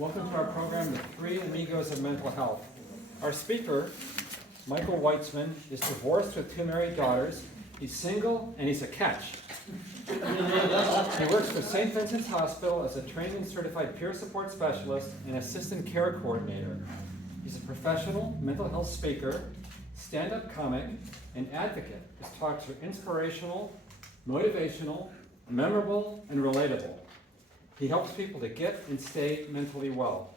Welcome to our program, The Three Amigos of Mental Health. Our speaker, Michael Weitzman, is divorced with 2 married daughters. He's single and he's a catch. He works for St. Vincent's Hospital as a trained and certified peer support specialist and assistant care coordinator. He's a professional mental health speaker, stand-up comic, and advocate. His talks are inspirational, motivational, memorable, and relatable. He helps people to get and stay mentally well,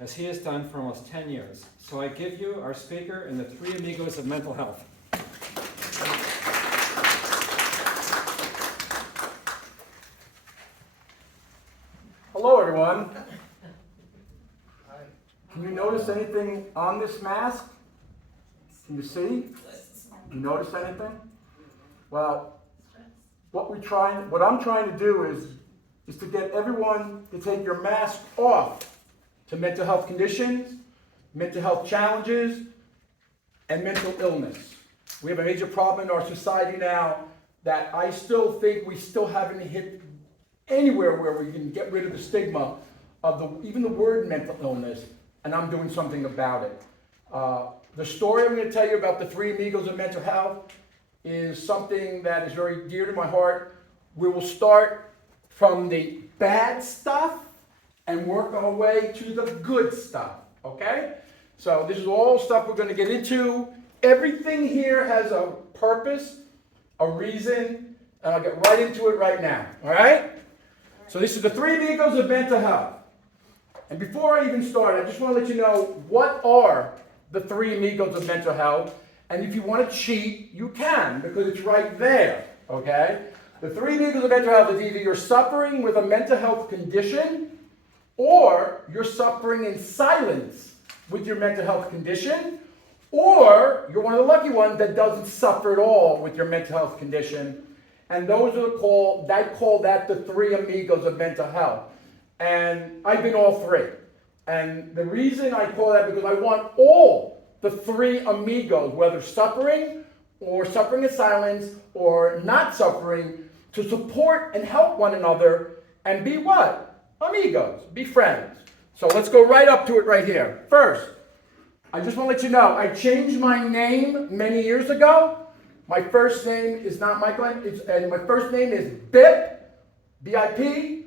as he has done for almost 10 years. So I give you our speaker and the 3 amigos of mental health. Hello, everyone. Can you notice anything on this mask? Can you see? You notice anything? Well, what I'm trying to do is to get everyone to take your mask off to mental health conditions, mental health challenges, and mental illness. We have a major problem in our society now that I still think we still haven't hit anywhere where we can get rid of the stigma of even the word mental illness, and I'm doing something about it. The story I'm going to tell you about the 3 amigos of mental health is something that is very dear to my heart. We will start from the bad stuff and work our way to the good stuff, okay? So this is all stuff we're going to get into. Everything here has a purpose, a reason, and I'll get right into it right now, all right? So this is the 3 amigos of mental health. And before I even start, I just want to let you know what are the 3 amigos of mental health. And if you want to cheat, you can, because it's right there, okay? The 3 amigos of mental health is either you're suffering with a mental health condition, or you're suffering in silence with your mental health condition, or you're one of the lucky ones that doesn't suffer at all with your mental health condition. And those are call that the 3 amigos of mental health. And I've been all 3. And the reason I call that because I want all the 3 amigos, whether suffering or suffering in silence or not suffering, to support and help one another and be what? Amigos, be friends. So let's go right up to it right here. First, I just want to let you know, I changed my name many years ago. My first name is not Michael, and my first name is Bip, B-I-P.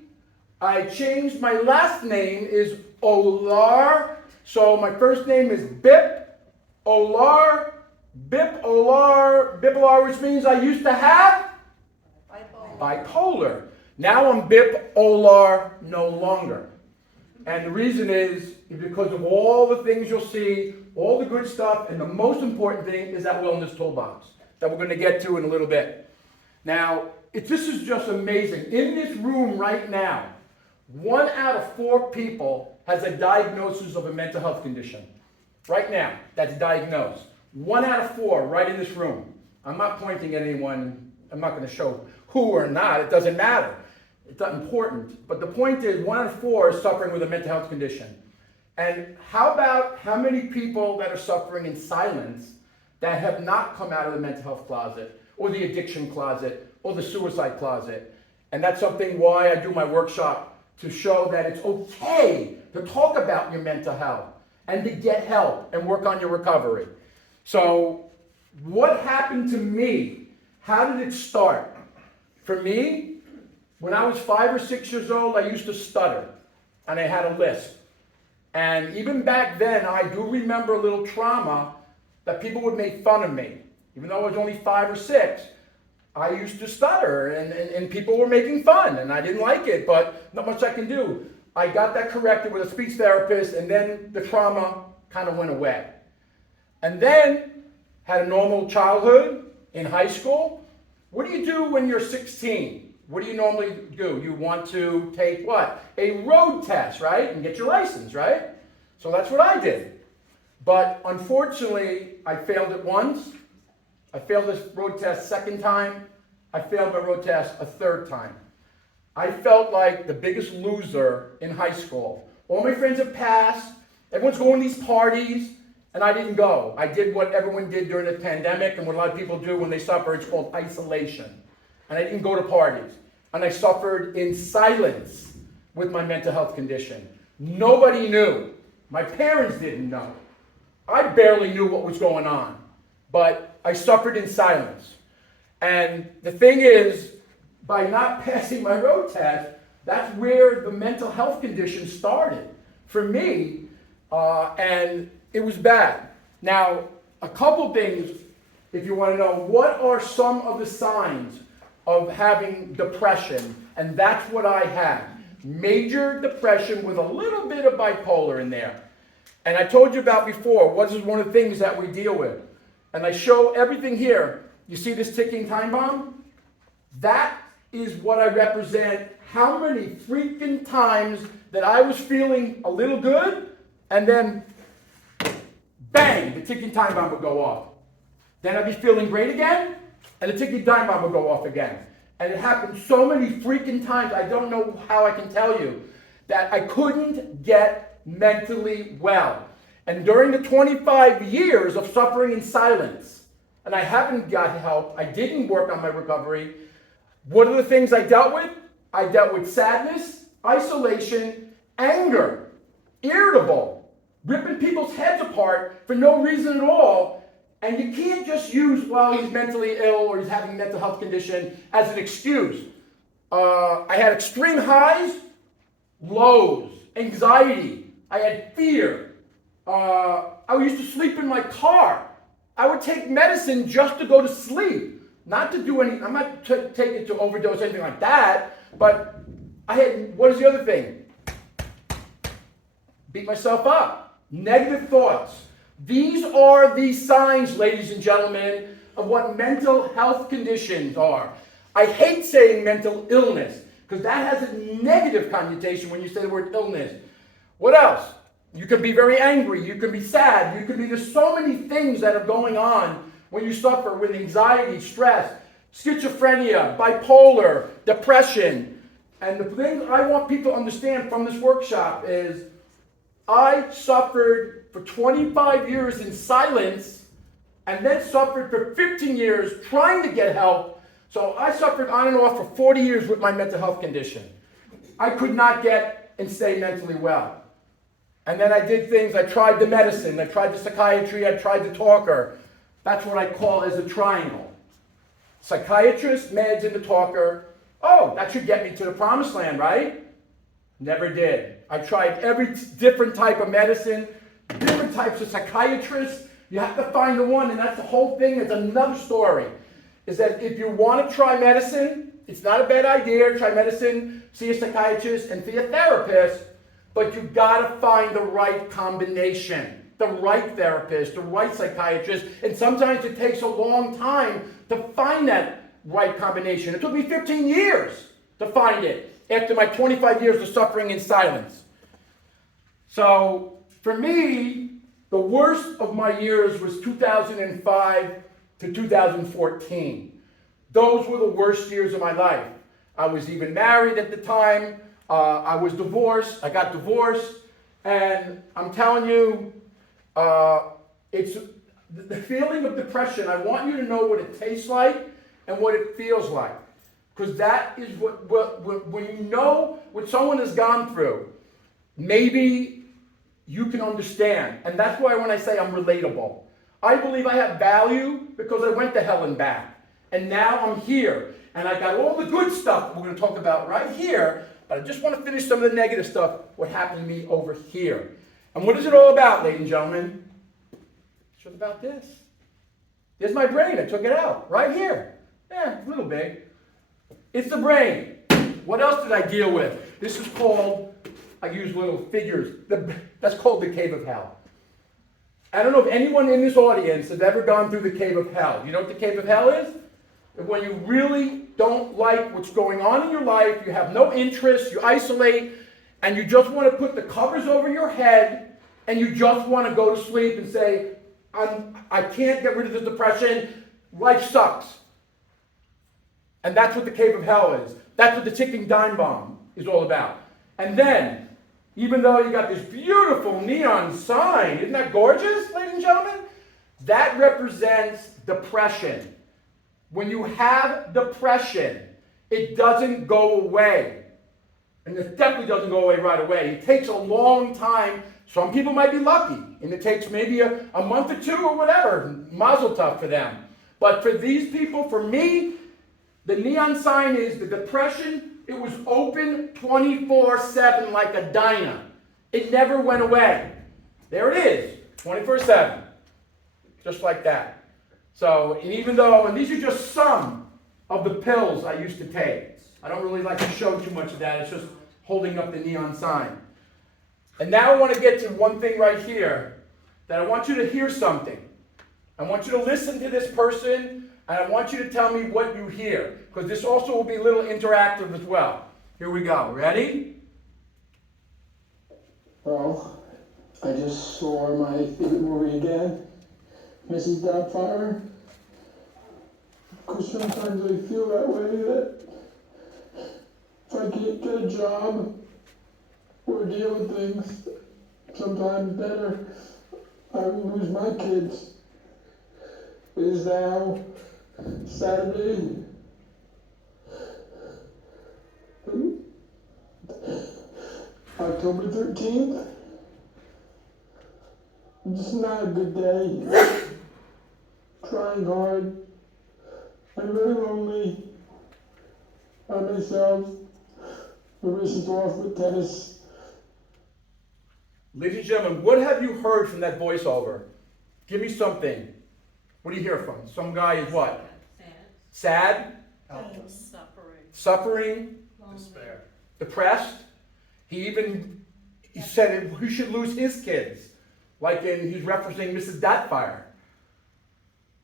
I changed my last name is Olar. So my first name is Bip Olar, which means I used to have bipolar. Now I'm Bip Olar no longer. And the reason is because of all the things you'll see, all the good stuff, and the most important thing is that wellness toolbox that we're going to get to in a little bit. Now, this is just amazing. In this room right now, 1 out of 4 people has a diagnosis of a mental health condition. Right now, that's diagnosed. 1 out of 4 right in this room. I'm not pointing at anyone. I'm not going to show who or not. It doesn't matter. It's not important. But the point is 1 out of 4 is suffering with a mental health condition. And how about how many people that are suffering in silence that have not come out of the mental health closet or the addiction closet or the suicide closet? And that's something why I do my workshop, to show that it's okay to talk about your mental health and to get help and work on your recovery. So what happened to me? How did it start? For me, when I was 5 or 6 years old, I used to stutter and I had a lisp. And even back then, I do remember a little trauma that people would make fun of me. Even though I was only 5 or 6, I used to stutter and people were making fun and I didn't like it, but not much I can do. I got that corrected with a speech therapist, and then the trauma kind of went away. And then had a normal childhood in high school. What do you do when you're 16? What do you normally do? You want to take what? A road test, right? And get your license, right? So that's what I did. But unfortunately, I failed it once. I failed this road test 2nd time. I failed my road test a 3rd time. I felt like the biggest loser in high school. All my friends have passed. Everyone's going to these parties, and I didn't go. I did what everyone did during the pandemic and what a lot of people do when they suffer. It's called isolation. And I didn't go to parties. And I suffered in silence with my mental health condition. Nobody knew. My parents didn't know. I barely knew what was going on. But I suffered in silence. And the thing is, by not passing my road test, that's where the mental health condition started for me, and it was bad. Now, a couple things, if you want to know, what are some of the signs of having depression? And that's what I had. Major depression with a little bit of bipolar in there. And I told you about before, what is one of the things that we deal with? And I show everything here. You see this ticking time bomb? That is what I represent. How many freaking times that I was feeling a little good, and then bang, the ticking time bomb would go off. Then I'd be feeling great again, and the ticking time bomb would go off again. And it happened so many freaking times, I don't know how I can tell you, that I couldn't get mentally well. And during the 25 years of suffering in silence, and I haven't got help, I didn't work on my recovery, what are the things I dealt with? I dealt with sadness, isolation, anger, irritable, ripping people's heads apart for no reason at all. And you can't just use, well, he's mentally ill or he's having a mental health condition as an excuse. I had extreme highs, lows, anxiety. I had fear. I used to sleep in my car. I would take medicine just to go to sleep. Not to do any, I'm not taking it to overdose, anything like that, but I had, what is the other thing? Beat myself up. Negative thoughts. These are the signs, ladies and gentlemen, of what mental health conditions are. I hate saying mental illness, because that has a negative connotation when you say the word illness. What else? You can be very angry, you can be sad, you can be, there's so many things that are going on when you suffer with anxiety, stress, schizophrenia, bipolar, depression. And the thing I want people to understand from this workshop is I suffered for 25 years in silence and then suffered for 15 years trying to get help. So I suffered on and off for 40 years with my mental health condition. I could not get and stay mentally well. And then I did things, I tried the medicine, I tried the psychiatry, I tried the talker. That's what I call as a triangle. Psychiatrist, meds, and the talker. Oh, that should get me to the promised land, right? Never did. I tried every different type of medicine, different types of psychiatrists. You have to find the one, and that's the whole thing. It's another story. Is that if you want to try medicine, it's not a bad idea. Try medicine, see a psychiatrist, and see a therapist, but you got to find the right combination. The right therapist, the right psychiatrist, and sometimes it takes a long time to find that right combination. It took me 15 years to find it after my 25 years of suffering in silence. So for me, the worst of my years was 2005 to 2014. Those were the worst years of my life. I was even married at the time. I was divorced. I got divorced. And I'm telling you, it's the feeling of depression. I want you to know what it tastes like and what it feels like. Because that is what when you know what someone has gone through, maybe you can understand. And that's why when I say I'm relatable, I believe I have value because I went to hell and back. And now I'm here. And I got all the good stuff we're going to talk about right here. But I just want to finish some of the negative stuff, what happened to me over here. And what is it all about, ladies and gentlemen? It's just about this. There's my brain. I took it out. Right here. Yeah, a little big. It's the brain. What else did I deal with? This is called, I use little figures. That's called the cave of hell. I don't know if anyone in this audience has ever gone through the cave of hell. You know what the cave of hell is? When you really don't like what's going on in your life, you have no interest, you isolate, and you just want to put the covers over your head, and you just want to go to sleep and say, I can't get rid of the depression, life sucks. And that's what the cave of hell is. That's what the ticking time bomb is all about. And then, even though you got this beautiful neon sign, isn't that gorgeous, ladies and gentlemen? That represents depression. When you have depression, it doesn't go away. And it definitely doesn't go away right away. It takes a long time. Some people might be lucky, and it takes maybe a month or two or whatever. Mazel tov for them. But for these people, for me, the neon sign is the depression. It was open 24/7 like a diner. It never went away. There it is, 24/7. Just like that. So, and even though, and these are just some of the pills I used to take. I don't really like to show too much of that. It's just holding up the neon sign. And now I want to get to one thing right here, that I want you to hear something. I want you to listen to this person, and I want you to tell me what you hear, because this also will be a little interactive as well. Here we go. Ready? Well, I just saw my favorite movie again, Mrs. Doubtfire. Because sometimes I feel that way, that if I can't get a job or deal with things, sometimes better, I will lose my kids. It is now Saturday, October 13th. It's not a good day. Trying hard. I'm very lonely by myself. My wrist is off with tennis. Ladies and gentlemen, what have you heard from that voiceover? Give me something. What do you hear from? Some guy is what? Sad? Suffering? Despair. Depressed? He said he should lose his kids. Like he's referencing Mrs. Doubtfire.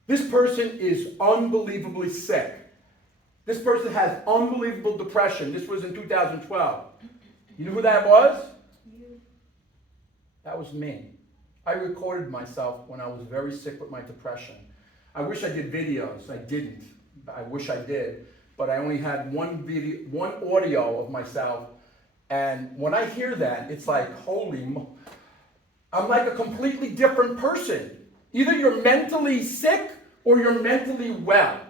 This person is unbelievably sick. This person has unbelievable depression. This was in 2012. You know who that was? You. That was me. I recorded myself when I was very sick with my depression. I wish I did videos. I didn't. I wish I did. But I only had one audio of myself. And when I hear that, it's like, I'm like a completely different person. Either you're mentally sick or you're mentally well.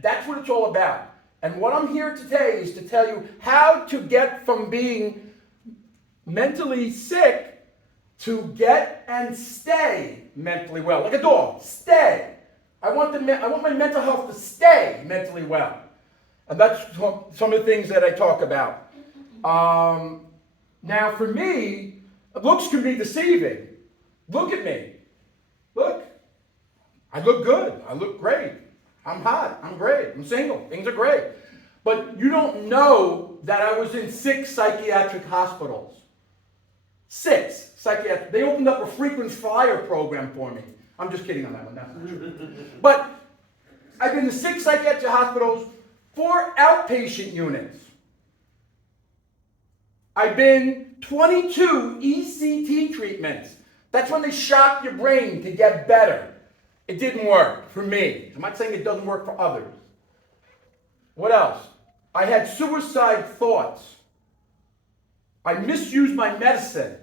That's what it's all about. And what I'm here today is to tell you how to get from being mentally sick to get and stay mentally well. Like a dog, stay. I want my mental health to stay mentally well. And that's some of the things that I talk about. Now for me, looks can be deceiving. Look at me. Look. I look good. I look great. I'm hot. I'm great. I'm single. Things are great. But you don't know that I was in 6 psychiatric hospitals. 6 psychiatric. They opened up a frequent flyer program for me. I'm just kidding on that one. That's not true. But I've been to 6 psychiatric hospitals, 4 outpatient units. I've been 22 ECT treatments. That's when they shock your brain to get better. It didn't work for me. I'm not saying it doesn't work for others. What else? I had suicide thoughts. I misused my medicine.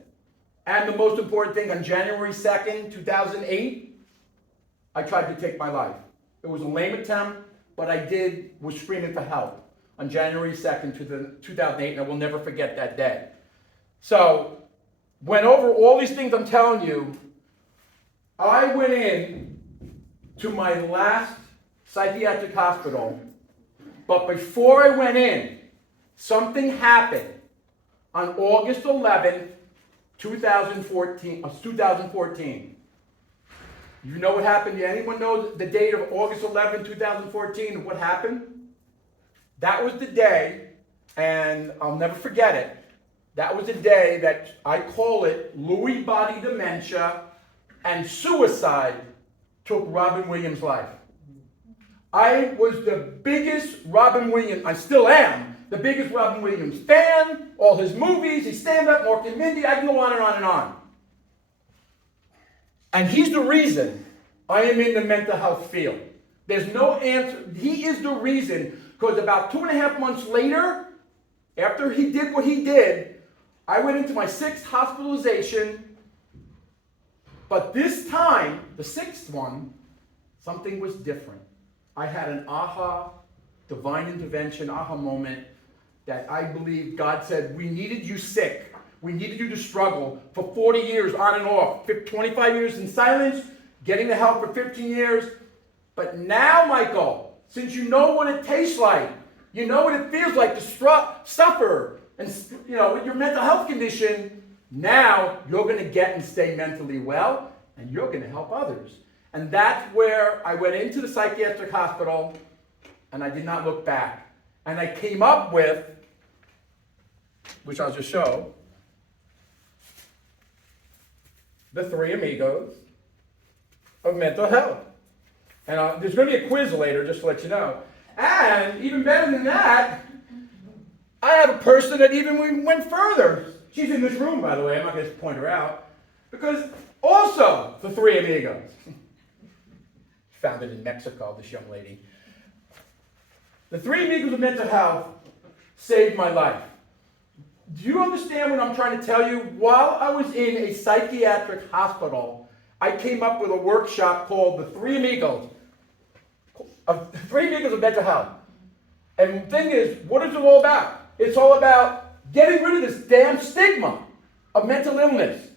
And the most important thing, on January 2nd, 2008, I tried to take my life. It was a lame attempt, but I was screaming for help on January 2nd, 2008, and I will never forget that day. So, went over all these things I'm telling you. I went in to my last psychiatric hospital, but before I went in, something happened on August 11th, 2014. You know what happened? Anyone know the date of August 11th, 2014, and what happened? That was the day, and I'll never forget it. That was the day that I call it Lewy body dementia and suicide took Robin Williams' life. I was the biggest Robin Williams, I still am, the biggest Robin Williams fan, all his movies, his stand-up, Mork and Mindy, I can go on and on and on. And he's the reason I am in the mental health field. There's no answer. He is the reason, because about 2.5 months later, after he did what he did, I went into my 6th hospitalization. But this time, the 6th one, something was different. I had an divine intervention, aha moment. that I believe God said, we needed you sick. We needed you to struggle for 40 years on and off, 25 years in silence, getting the help for 15 years. But now, Michael, since you know what it tastes like, you know what it feels like to suffer, and with your mental health condition, now you're going to get and stay mentally well, and you're going to help others. And that's where I went into the psychiatric hospital, and I did not look back. And I came up with, which I'll just show, the 3 amigos of mental health. And there's going to be a quiz later, just to let you know. And even better than that, I have a person that even went further. She's in this room, by the way. I'm not going to point her out. Because also, the 3 amigos. Founded in Mexico, this young lady. The 3 amigos of mental health saved my life. Do you understand what I'm trying to tell you? While I was in a psychiatric hospital, I came up with a workshop called the 3 amigos. 3 amigos of mental health. And the thing is, what is it all about? It's all about getting rid of this damn stigma of mental illness.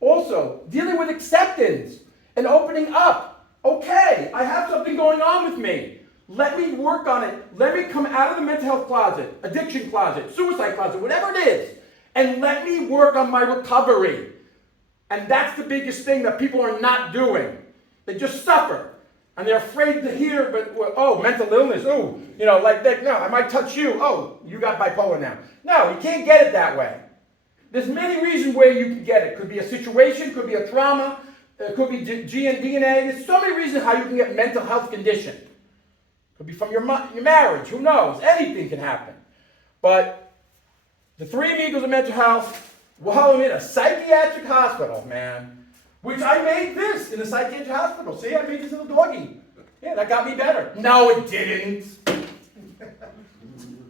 Also, dealing with acceptance and opening up. Okay, I have something going on with me. Let me work on it. Let me come out of the mental health closet, addiction closet, suicide closet, whatever it is, and let me work on my recovery. And that's the biggest thing that people are not doing. They just suffer. And they're afraid to hear, mental illness, like that, no, I might touch you. Oh, you got bipolar now. No, you can't get it that way. There's many reasons where you can get it. Could be a situation, could be a trauma, it could be DNA. There's so many reasons how you can get mental health condition. Could be from your marriage, who knows? Anything can happen. But the 3 amigos of mental health, while I'm in a psychiatric hospital, man, which I made this in a psychiatric hospital. See, I made this little doggy. Yeah, that got me better. No, it didn't.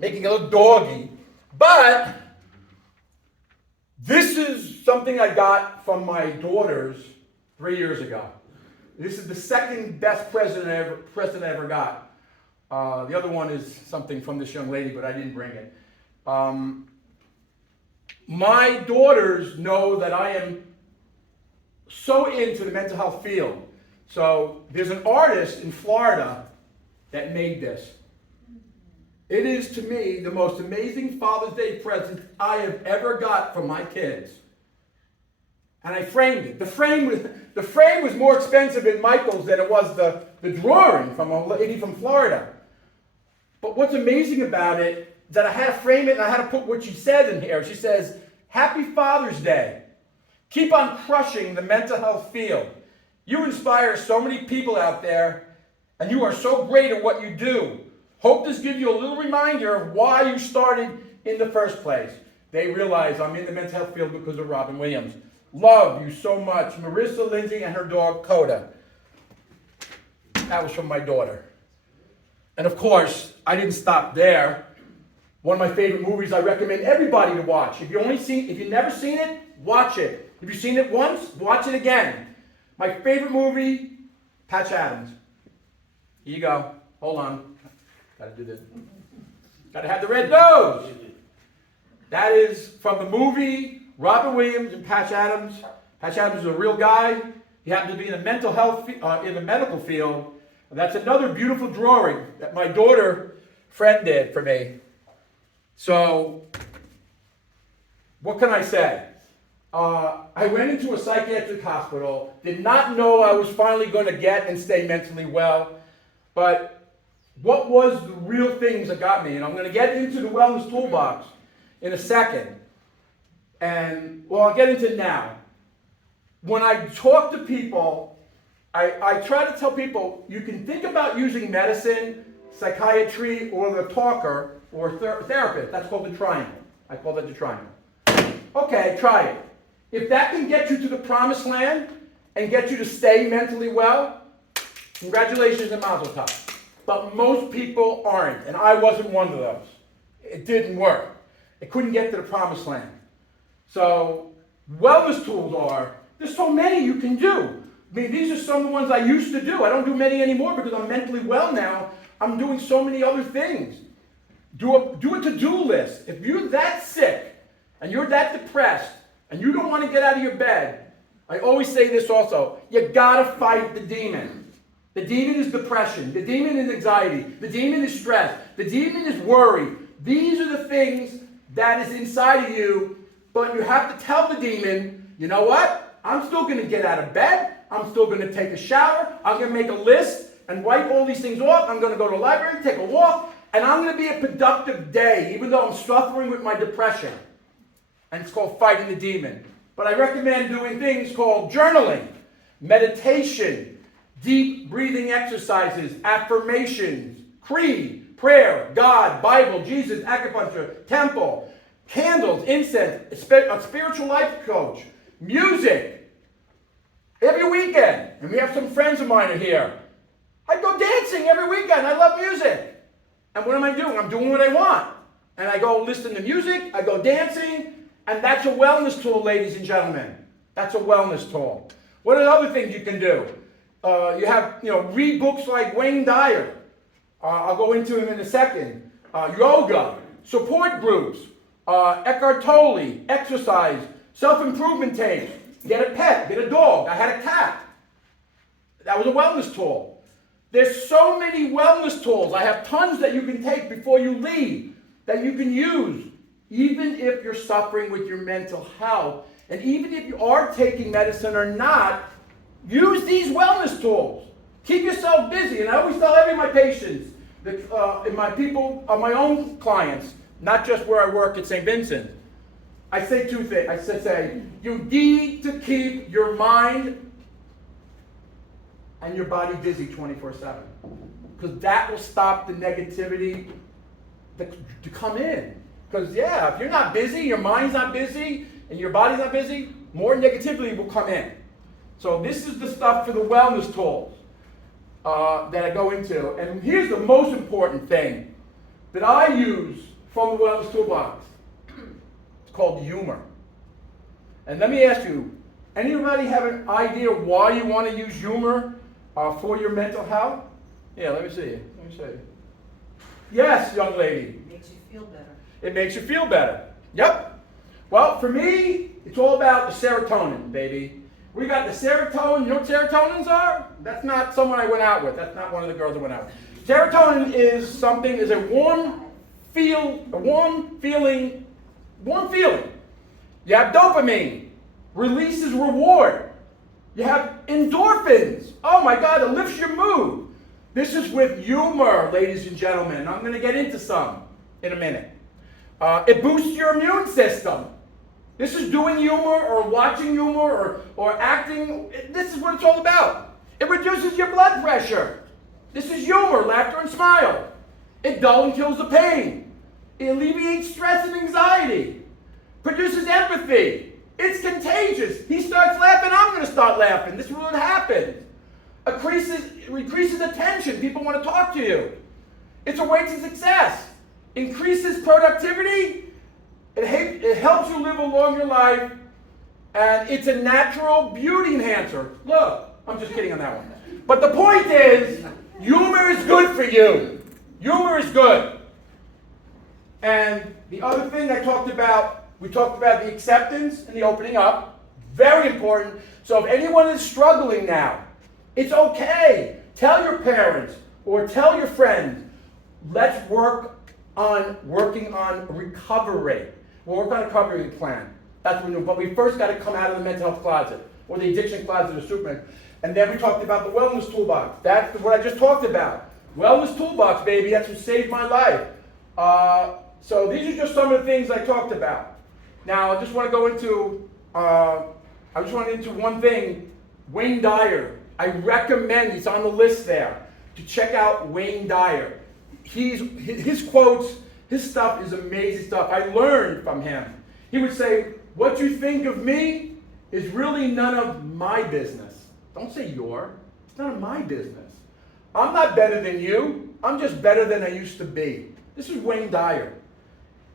Making a little doggy. But this is something I got from my daughters 3 years ago. This is the second best present I ever got. The other one is something from this young lady, but I didn't bring it. My daughters know that I am so into the mental health field. So there's an artist in Florida that made this. It is, to me, the most amazing Father's Day present I have ever got from my kids. And I framed it. The frame was more expensive in Michael's than it was the drawing from a lady from Florida. But what's amazing about it is that I had to frame it and I had to put what she said in here. She says, "Happy Father's Day. Keep on crushing the mental health field. You inspire so many people out there, and you are so great at what you do. Hope this gives you a little reminder of why you started in the first place." They realize I'm in the mental health field because of Robin Williams. Love you so much. Marissa, Lindsay, and her dog, Coda. That was from my daughter. And of course, I didn't stop there. One of my favorite movies I recommend everybody to watch. If you've never seen it, watch it. If you've seen it once, watch it again. My favorite movie, Patch Adams. Here you go. Hold on. Gotta do this. Gotta have the red nose. That is from the movie Robin Williams and Patch Adams. Patch Adams is a real guy. He happened to be in the mental health, in the medical field. And that's another beautiful drawing that my daughter friend did for me. So, what can I say? I went into a psychiatric hospital, did not know I was finally going to get and stay mentally well, but what was the real things that got me? And I'm going to get into the wellness toolbox in a second. And, well, I'll get into it now. When I talk to people, I try to tell people, you can think about using medicine, psychiatry, or the talker, or therapist. That's called the triangle. I call that the triangle. Okay, try it. If that can get you to the promised land and get you to stay mentally well, congratulations and mazel tov. But most people aren't, and I wasn't one of those. It didn't work. It couldn't get to the promised land. So, wellness tools there's so many you can do. I mean, these are some of the ones I used to do. I don't do many anymore because I'm mentally well now. I'm doing so many other things. Do a to-do list. If you're that sick and you're that depressed and you don't want to get out of your bed, I always say this also, you gotta fight the demon. The demon is depression. The demon is anxiety. The demon is stress. The demon is worry. These are the things that is inside of you, but you have to tell the demon, you know what? I'm still going to get out of bed. I'm still going to take a shower. I'm going to make a list and write all these things off. I'm going to go to the library, take a walk, and I'm going to be a productive day, even though I'm suffering with my depression. And it's called fighting the demon. But I recommend doing things called journaling, meditation, deep breathing exercises, affirmations, creed, prayer, God, Bible, Jesus, acupuncture, temple, candles, incense, a spiritual life coach, music. Every weekend, and we have some friends of mine are here, I go dancing every weekend. I love music. And what am I doing? I'm doing what I want. And I go listen to music, I go dancing, and that's a wellness tool, ladies and gentlemen. That's a wellness tool. What are the other things you can do? Read books like Wayne Dyer. I'll go into him in a second. Yoga, support groups, Eckhart Tolle, exercise, self-improvement tapes. Get a pet, get a dog. I had a cat. That was a wellness tool. There's so many wellness tools. I have tons that you can take before you leave, that you can use, even if you're suffering with your mental health. And even if you are taking medicine or not, use these wellness tools. Keep yourself busy. And I always tell every of my patients, and my people, my own clients, not just where I work at St. Vincent, I say two things. I say, you need to keep your mind and your body busy 24/7. Because that will stop the negativity to come in. Because, if you're not busy, your mind's not busy, and your body's not busy, more negativity will come in. So this is the stuff for the wellness tools that I go into. And here's the most important thing that I use from the wellness toolbox. It's called humor. And let me ask you, anybody have an idea why you want to use humor for your mental health? Yeah, let me see. Yes, young lady. It makes you feel better. It makes you feel better. Yep. Well, for me, it's all about the serotonin, baby. We got the serotonin. You know what serotonins are? That's not someone I went out with. That's not one of the girls I went out with. Serotonin is a warm feeling. You have dopamine, releases reward. You have endorphins. Oh my God, it lifts your mood. This is with humor, ladies and gentlemen. I'm going to get into some in a minute. It boosts your immune system. This is doing humor or watching humor or acting. This is what it's all about. It reduces your blood pressure. This is humor, laughter and smile. It dulls and kills the pain. It alleviates stress and anxiety. Produces empathy. It's contagious. He starts laughing, I'm going to start laughing. This is what happens. Increases attention. People want to talk to you. It's a way to success. Increases productivity. It helps you live a longer life. And it's a natural beauty enhancer. Look, I'm just kidding on that one. But the point is, humor is good for you. Humor is good. And the other thing we talked about the acceptance and the opening up. Very important. So if anyone is struggling now, it's okay. Tell your parents or tell your friends, let's work on working on recovery. We'll work on a recovery plan. That's what we do. But we first got to come out of the mental health closet or the addiction closet or Superman. And then we talked about the wellness toolbox. That's what I just talked about. Wellness toolbox, baby. That's what saved my life. So these are just some of the things I talked about. Now I just want to go into one thing. Wayne Dyer. I recommend, it's on the list there, to check out Wayne Dyer. His quotes, his stuff is amazing stuff. I learned from him. He would say, what you think of me is really none of my business. Don't say your. It's none of my business. I'm not better than you. I'm just better than I used to be. This is Wayne Dyer.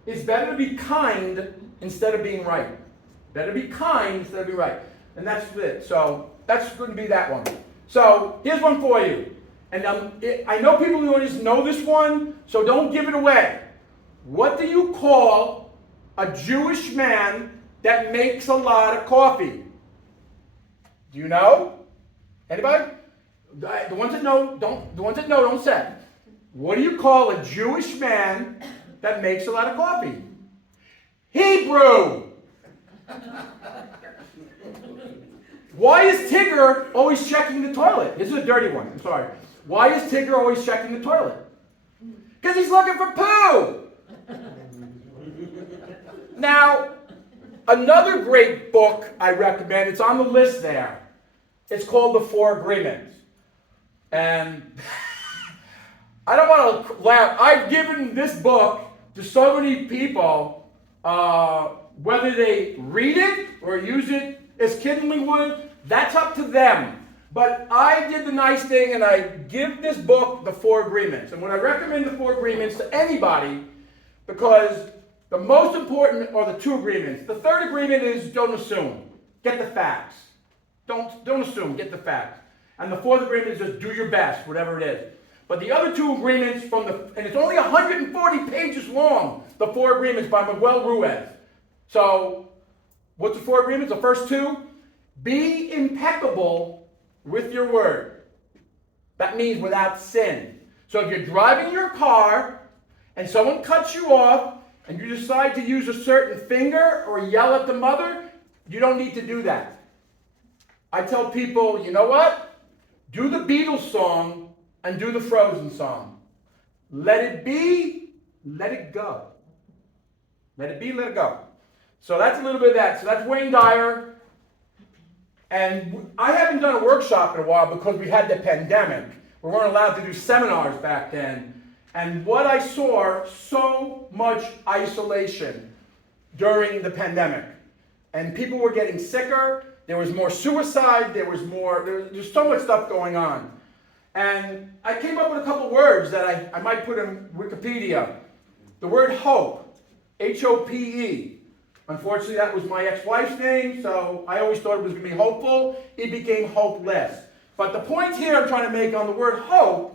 It's better to be kind instead of being right. Better be kind instead of being right. And that's it. So that's going to be that one. So here's one for you. And I know people who just know this one, so don't give it away. What do you call a Jewish man that makes a lot of coffee? Do you know? Anybody? The ones that know, don't say. What do you call a Jewish man that makes a lot of coffee? Hebrew. Why is Tigger always checking the toilet? This is a dirty one. I'm sorry. Why is Tigger always checking the toilet? Because he's looking for poo. Now, another great book I recommend, it's on the list there. It's called The Four Agreements. And I don't want to laugh. I've given this book to so many people, whether they read it or use it as kindling wood, that's up to them. But I did the nice thing and I give this book The Four Agreements. And when I recommend The Four Agreements to anybody, because the most important are the two agreements. The third agreement is don't assume. Get the facts. Don't assume. Get the facts. And the fourth agreement is just do your best, whatever it is. But the other two agreements and it's only 140 pages long, the four agreements by Miguel Ruiz. So, what's the four agreements? The first two, be impeccable with your word. That means without sin. So if you're driving your car and someone cuts you off and you decide to use a certain finger or yell at the mother, you don't need to do that. I tell people, you know what? Do the Beatles song and do the Frozen song. Let it be, let it go. Let it be, let it go. So that's a little bit of that. So that's Wayne Dyer. And I haven't done a workshop in a while because we had the pandemic. We weren't allowed to do seminars back then. And what I saw, so much isolation during the pandemic. And people were getting sicker. There was more suicide. There's so much stuff going on. And I came up with a couple words that I might put in Wikipedia. The word hope, H-O-P-E. Unfortunately, that was my ex-wife's name, so I always thought it was going to be hopeful. It became hopeless. But the point here I'm trying to make on the word hope,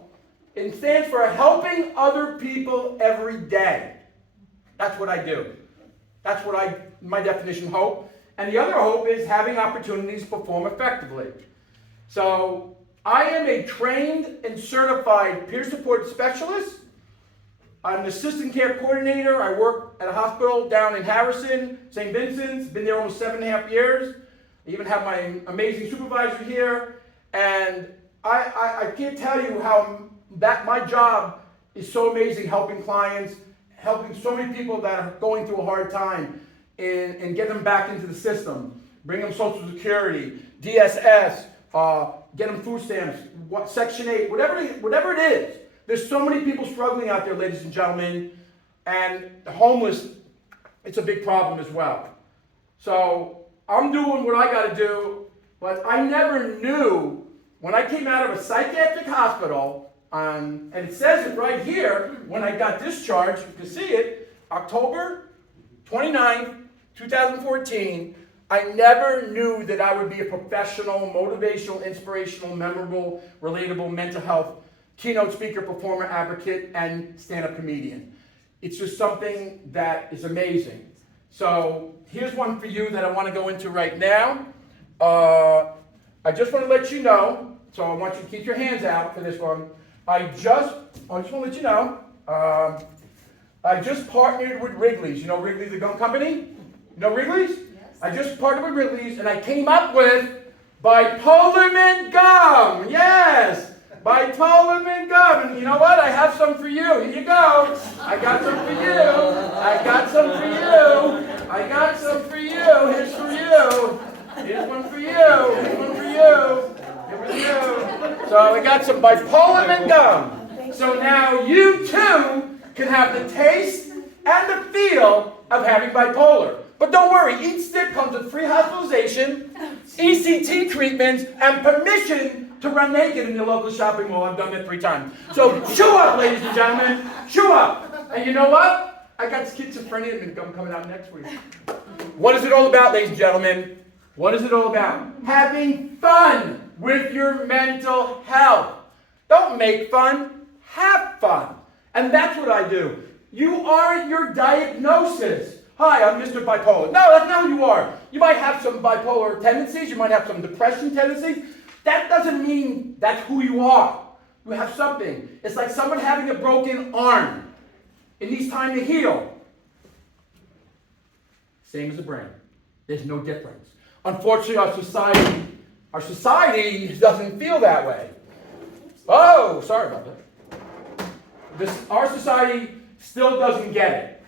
it stands for helping other people every day. That's what I do. That's my definition of hope. And the other hope is having opportunities to perform effectively. So I am a trained and certified peer support specialist. I'm an assistant care coordinator. I work at a hospital down in Harrison, St. Vincent's. Been there almost 7.5 years. I even have my amazing supervisor here. And I can't tell you how that my job is so amazing, helping clients, helping so many people that are going through a hard time and get them back into the system. Bring them Social Security, DSS, get them food stamps, Section 8, whatever it is. There's so many people struggling out there, ladies and gentlemen, and the homeless, it's a big problem as well. So I'm doing what I got to do, but I never knew when I came out of a psychiatric hospital, and it says it right here, when I got discharged, you can see it, October 29th, 2014, I never knew that I would be a professional, motivational, inspirational, memorable, relatable mental health keynote speaker, performer, advocate, and stand-up comedian. It's just something that is amazing. So here's one for you that I want to go into right now. I just want to let you know, so I want you to keep your hands out for this one. I just want to let you know, I just partnered with Wrigley's. You know Wrigley's, the gum company? You know Wrigley's? Yes. I just partnered with Wrigley's, and I came up with bipolar mint gum. Yes! Bipolar mint gum. And you know what? I have some for you. Here you go. I got some for you. I got some for you. I got some for you. Here's for you. Here's one for you. Here's one for you. Here for you. So I got some bipolar mint gum. So now you too can have the taste and the feel of having bipolar. But don't worry, each stick comes with free hospitalization, ECT treatments, and permission to run naked in your local shopping mall. I've done that 3 times. So chew up, ladies and gentlemen. Chew up. And you know what? I got schizophrenia mint gum coming out next week. What is it all about, ladies and gentlemen? What is it all about? Having fun with your mental health. Don't make fun. Have fun. And that's what I do. You aren't your diagnosis. Hi, I'm Mr. Bipolar. No, that's not who you are. You might have some bipolar tendencies. You might have some depression tendencies. That doesn't mean that's who you are. You have something. It's like someone having a broken arm. It needs time to heal. Same as the brain. There's no difference. Unfortunately, our society doesn't feel that way. Oh, sorry about that. Our society still doesn't get it.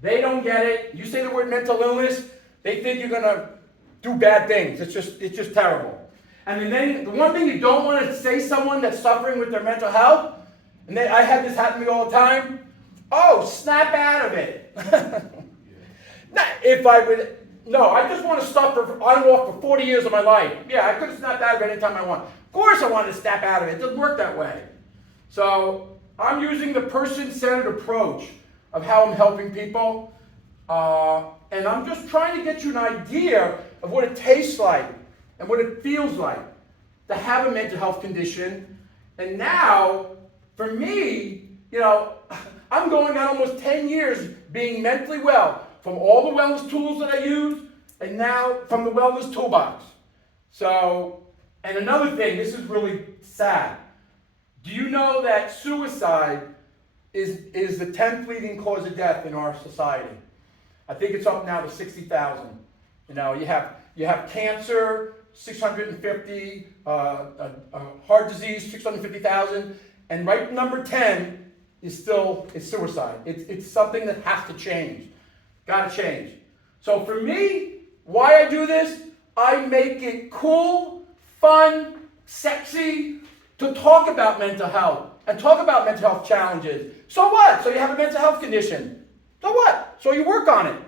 They don't get it. You say the word mental illness, they think you're gonna do bad things. It's just terrible. And then the one thing you don't want to say to someone that's suffering with their mental health, and then I have this happen to me all the time. Oh, snap out of it. I just want to suffer on and off for 40 years of my life. Yeah, I could have snapped out of it anytime I want. Of course I wanted to snap out of it. It doesn't work that way. So I'm using the person-centered approach of how I'm helping people. And I'm just trying to get you an idea of what it tastes like and what it feels like to have a mental health condition. And now, for me, I'm going on almost 10 years being mentally well from all the wellness tools that I use and now from the wellness toolbox. So, and another thing, this is really sad. Do you know that suicide is the 10th leading cause of death in our society? I think it's up now to 60,000. You have cancer, 650, heart disease, 650,000, and right number 10 is suicide. It's something that has to change. Got to change. So for me, why I do this, I make it cool, fun, sexy to talk about mental health and talk about mental health challenges. So what? So you have a mental health condition. So what? So you work on it.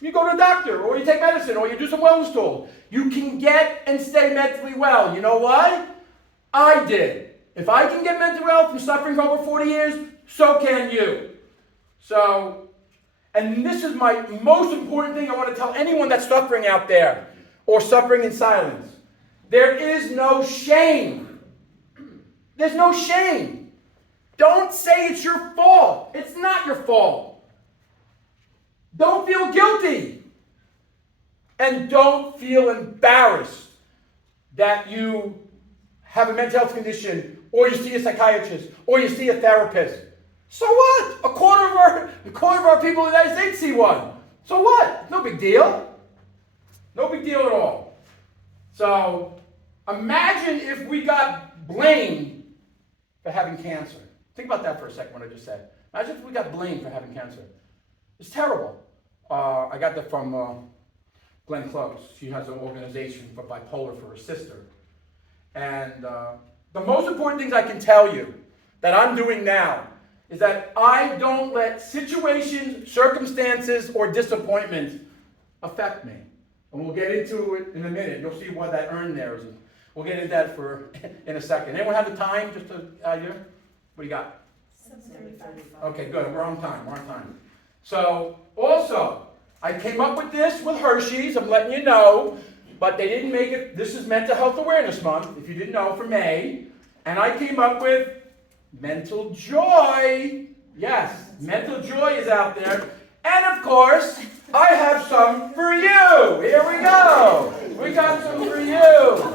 You go to a doctor, or you take medicine, or you do some wellness tools. You can get and stay mentally well. You know why? I did. If I can get mentally well from suffering for over 40 years, so can you. So, and this is my most important thing I want to tell anyone that's suffering out there, or suffering in silence. There is no shame. There's no shame. Don't say it's your fault. It's not your fault. Don't feel guilty. And don't feel embarrassed that you have a mental health condition, or you see a psychiatrist, or you see a therapist. So what? A quarter of our people in the United States see one. So what? No big deal. No big deal at all. So imagine if we got blamed for having cancer. Think about that for a second, what I just said. Imagine if we got blamed for having cancer. It's terrible. I got that from Glenn Close. She has an organization for bipolar for her sister. And the most important things I can tell you that I'm doing now is that I don't let situations, circumstances, or disappointments affect me. And we'll get into it in a minute. You'll see what that urn there is. We'll get into that in a second. Anyone have the time? Just to idea? What do you got? 7:35. Okay, good. We're on time. So, also, I came up with this with Hershey's. I'm letting you know. But they didn't make it. This is Mental Health Awareness Month, if you didn't know, for May. And I came up with Mental Joy. Yes, Mental Joy is out there. And of course, I have some for you. Here we go. We got some for you.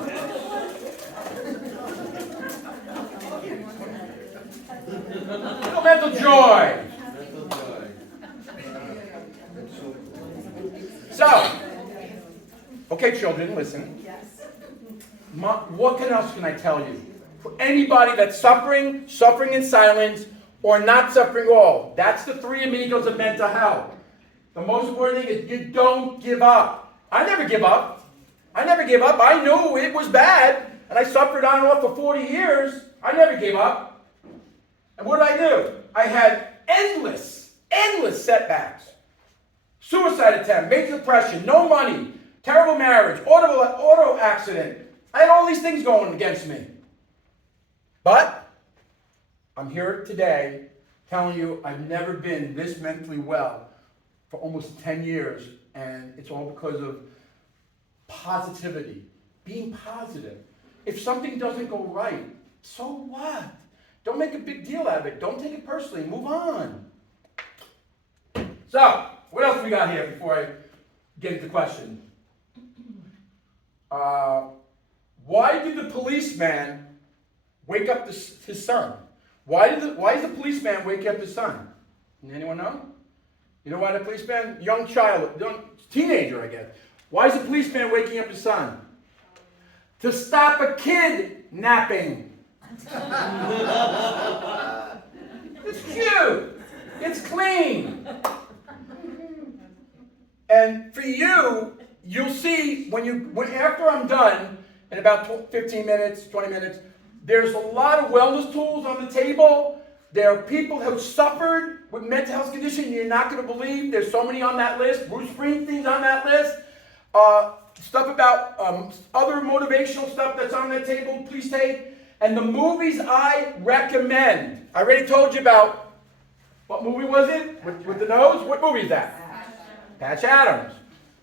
Little Mental Joy. So, okay, children, listen. What else can I tell you? For anybody that's suffering in silence, or not suffering at all, that's the 3 amigos of mental health. The most important thing is you don't give up. I never give up. I knew it was bad, and I suffered on and off for 40 years. I never gave up. And what did I do? I had endless setbacks. Suicide attempt, major depression, no money, terrible marriage, auto accident. I had all these things going against me. But I'm here today telling you I've never been this mentally well for almost 10 years, and it's all because of positivity, being positive. If something doesn't go right, so what? Don't make a big deal out of it. Don't take it personally. Move on. So, what else we got here before I get into questions? Why did the policeman wake up his son? Why is the policeman wake up his son? Anyone know? You know why the policeman, young teenager, I guess. Why is the policeman waking up his son? To stop a kid napping. It's cute. It's clean. And for you, you'll see after I'm done, in about 15 minutes, 20 minutes, there's a lot of wellness tools on the table. There are people who have suffered with mental health conditions you're not going to believe. There's so many on that list. Bruce Springsteen's on that list. Stuff about other motivational stuff that's on that table, please take. And the movies I recommend. I already told you about, what movie was it? With the nose? What movie is that? Patch Adams.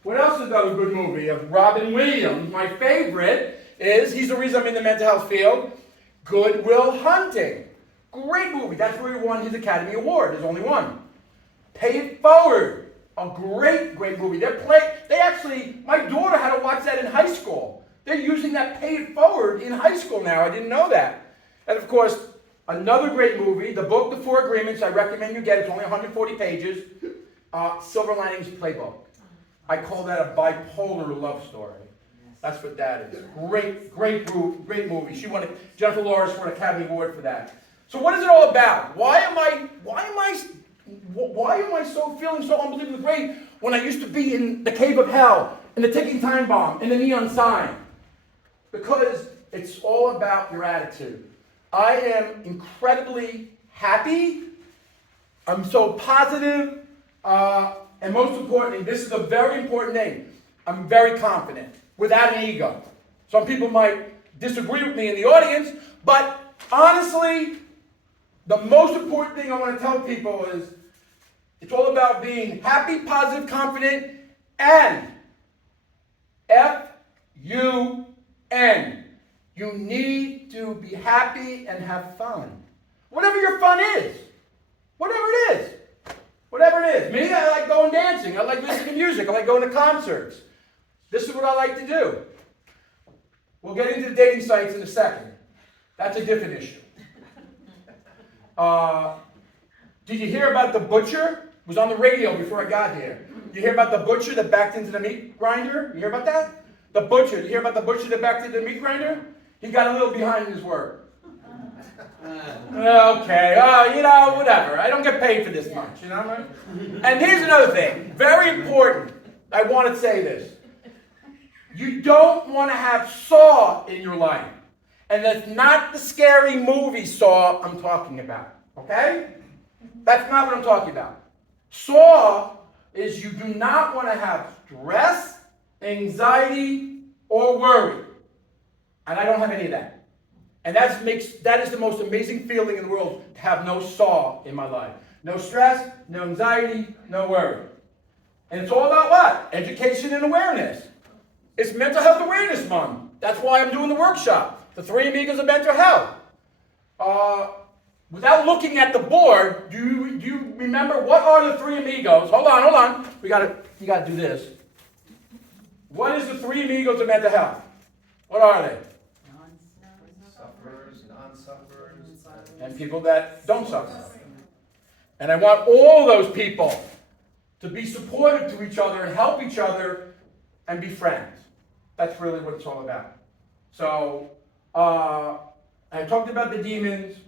What else is another good movie of Robin Williams? My favorite is, he's the reason I'm in the mental health field, Good Will Hunting. Great movie. That's where he won his Academy Award. There's only one. Pay It Forward. A great, great movie. My daughter had to watch that in high school. They're using that Pay It Forward in high school now. I didn't know that. And of course, another great movie, the book, The Four Agreements. I recommend you get it. It's only 140 pages. Silver Linings Playbook. I call that a bipolar love story. That's what that is. Great movie. Jennifer Lawrence won an Academy Award for that. So what is it all about? Why am I so feeling so unbelievably great when I used to be in the cave of hell, in the ticking time bomb, in the neon sign? Because it's all about your attitude. I am incredibly happy. I'm so positive. And most importantly, this is a very important thing. I'm very confident, without an ego. Some people might disagree with me in the audience, but honestly, the most important thing I want to tell people is it's all about being happy, positive, confident, and F-U-N. You need to be happy and have fun. Whatever your fun is. Whatever it is. Whatever it is. Me, I like going dancing. I like listening to music. I like going to concerts. This is what I like to do. We'll get into the dating sites in a second. That's a different issue. Did you hear about the butcher? It was on the radio before I got here. You hear about the butcher that backed into the meat grinder? You hear about that? The butcher. You hear about the butcher that backed into the meat grinder? He got a little behind in his work. Okay, whatever. I don't get paid for this much, you know what I mean? And here's another thing, very important. I want to say this. You don't want to have Saw in your life. And that's not the scary movie Saw I'm talking about, okay? That's not what I'm talking about. Saw is you do not want to have stress, anxiety, or worry. And I don't have any of that. And that is the most amazing feeling in the world, to have no Saw in my life. No stress, no anxiety, no worry. And it's all about what? Education and awareness. It's Mental Health Awareness Month. That's why I'm doing the workshop, the 3 Amigos of Mental Health. Without looking at the board, do you remember what are the 3 Amigos? Hold on. You gotta do this. What is the 3 Amigos of Mental Health? What are they? Sufferers, non-sufferers, And people that don't suffer. And I want all those people to be supportive to each other and help each other and be friends. That's really what it's all about. So, I talked about the demons,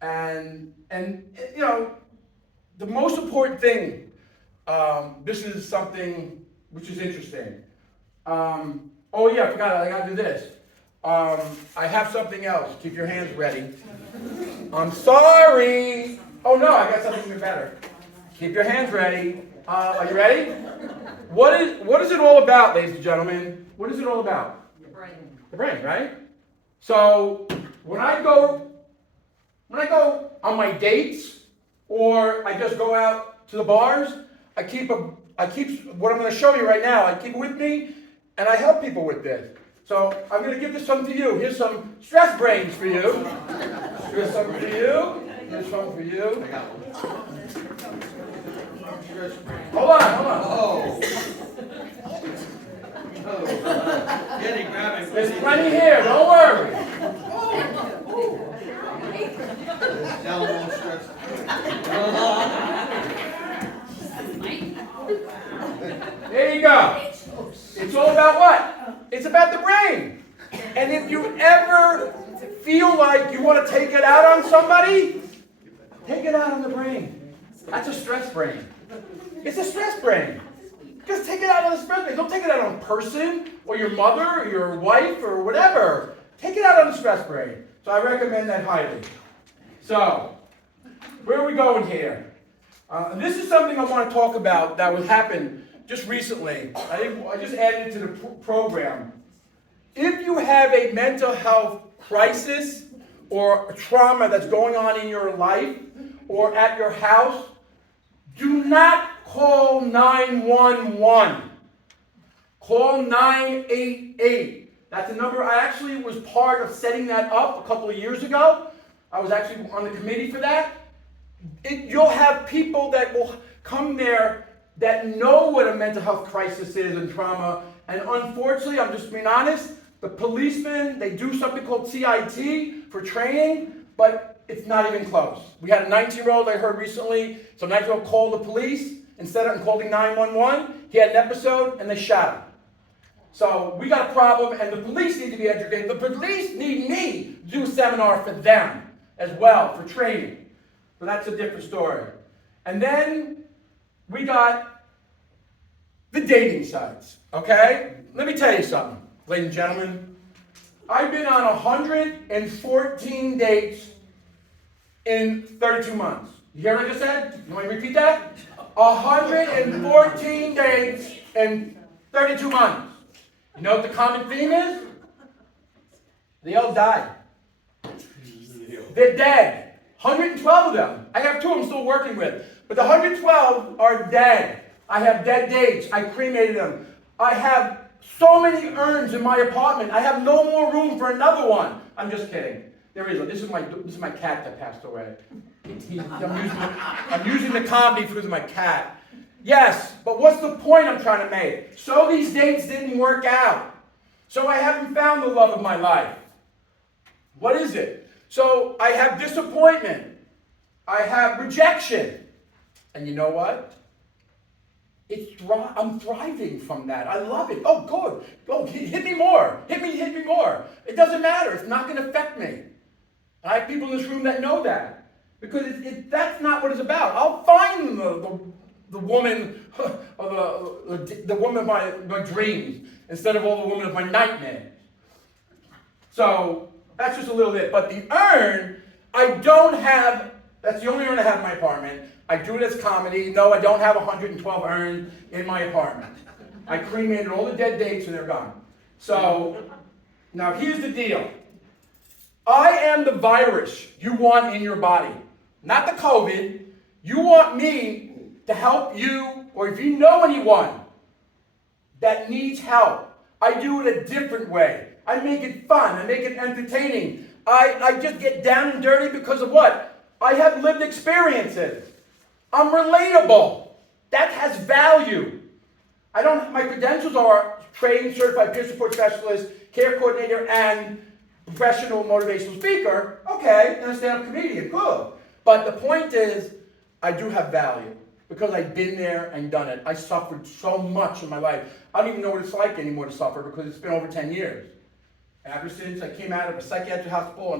and you know, the most important thing, this is something which is interesting. Oh yeah, I forgot, I gotta do this. I have something else. Keep your hands ready. I'm sorry. Oh no, I got something even better. Keep your hands ready. Are you ready? What is it all about, ladies and gentlemen? What is it all about? The brain. The brain, right? So when I go on my dates, or I just go out to the bars, I keep what I'm going to show you right now. I keep it with me, and I help people with this. So I'm going to give this some to you. Here's some stress brains for you. Here's some for you. Here's some for you. Hold on. Oh. Getting grabbing. There's plenty here, don't worry. Now I'm all stressed. There you go. It's all about what? It's about the brain. And if you ever feel like you want to take it out on somebody, take it out on the brain. That's a stress brain. It's a stress brain. Just take it out on the stress brain. Don't take it out on a person or your mother or your wife or whatever. Take it out on the stress brain. So I recommend that highly. So, where are we going here? This is something I want to talk about that would happen just recently. I just added it to the program. If you have a mental health crisis or a trauma that's going on in your life or at your house, do not call 911. Call 988. That's a number. I actually was part of setting that up a couple of years ago. I was actually on the committee for that. You'll have people that will come there that know what a mental health crisis is and trauma. And unfortunately, I'm just being honest, the policemen, they do something called CIT for training, but it's not even close. We had a 19-year-old I heard recently, some 19-year-old called the police instead of calling 911. He had an episode and they shot him. So we got a problem and the police need to be educated. The police need me to do a seminar for them as well for training. So that's a different story. And then we got the dating sites, okay? Let me tell you something, ladies and gentlemen. I've been on 114 dates in 32 months. You hear what I just said? You want me to repeat that? 114 dates in 32 months. You know what the common theme is? They all died. They're dead. 112 of them. I have 2 I'm still working with. But the 112 are dead. I have dead dates. I cremated them. I have so many urns in my apartment. I have no more room for another one. I'm just kidding. There is. This is my cat that passed away. I'm using the comedy because of my cat. Yes, but what's the point I'm trying to make? So these dates didn't work out. So I haven't found the love of my life. What is it? So I have disappointment. I have rejection. And you know what? I'm thriving from that. I love it. Oh, good. Oh, hit me more. Hit me more. It doesn't matter. It's not going to affect me. I have people in this room that know that. Because that's not what it's about. I'll find the woman, or the woman of my dreams, instead of all the women of my nightmares. So, that's just a little bit. But the urn, I don't have, that's the only urn I have in my apartment. I do it as comedy. No, I don't have 112 urns in my apartment. I cremated all the dead dates and they're gone. So, now here's the deal. I am the virus you want in your body. Not the COVID. You want me to help you, or if you know anyone that needs help, I do it a different way. I make it fun. I make it entertaining. I just get down and dirty because of what? I have lived experiences. I'm relatable. That has value. My credentials are trained, certified peer support specialist, care coordinator, and professional motivational speaker. Okay, and a stand-up comedian. Good. But the point is, I do have value because I've been there and done it. I suffered so much in my life. I don't even know what it's like anymore to suffer because it's been over 10 years. Ever since I came out of a psychiatric hospital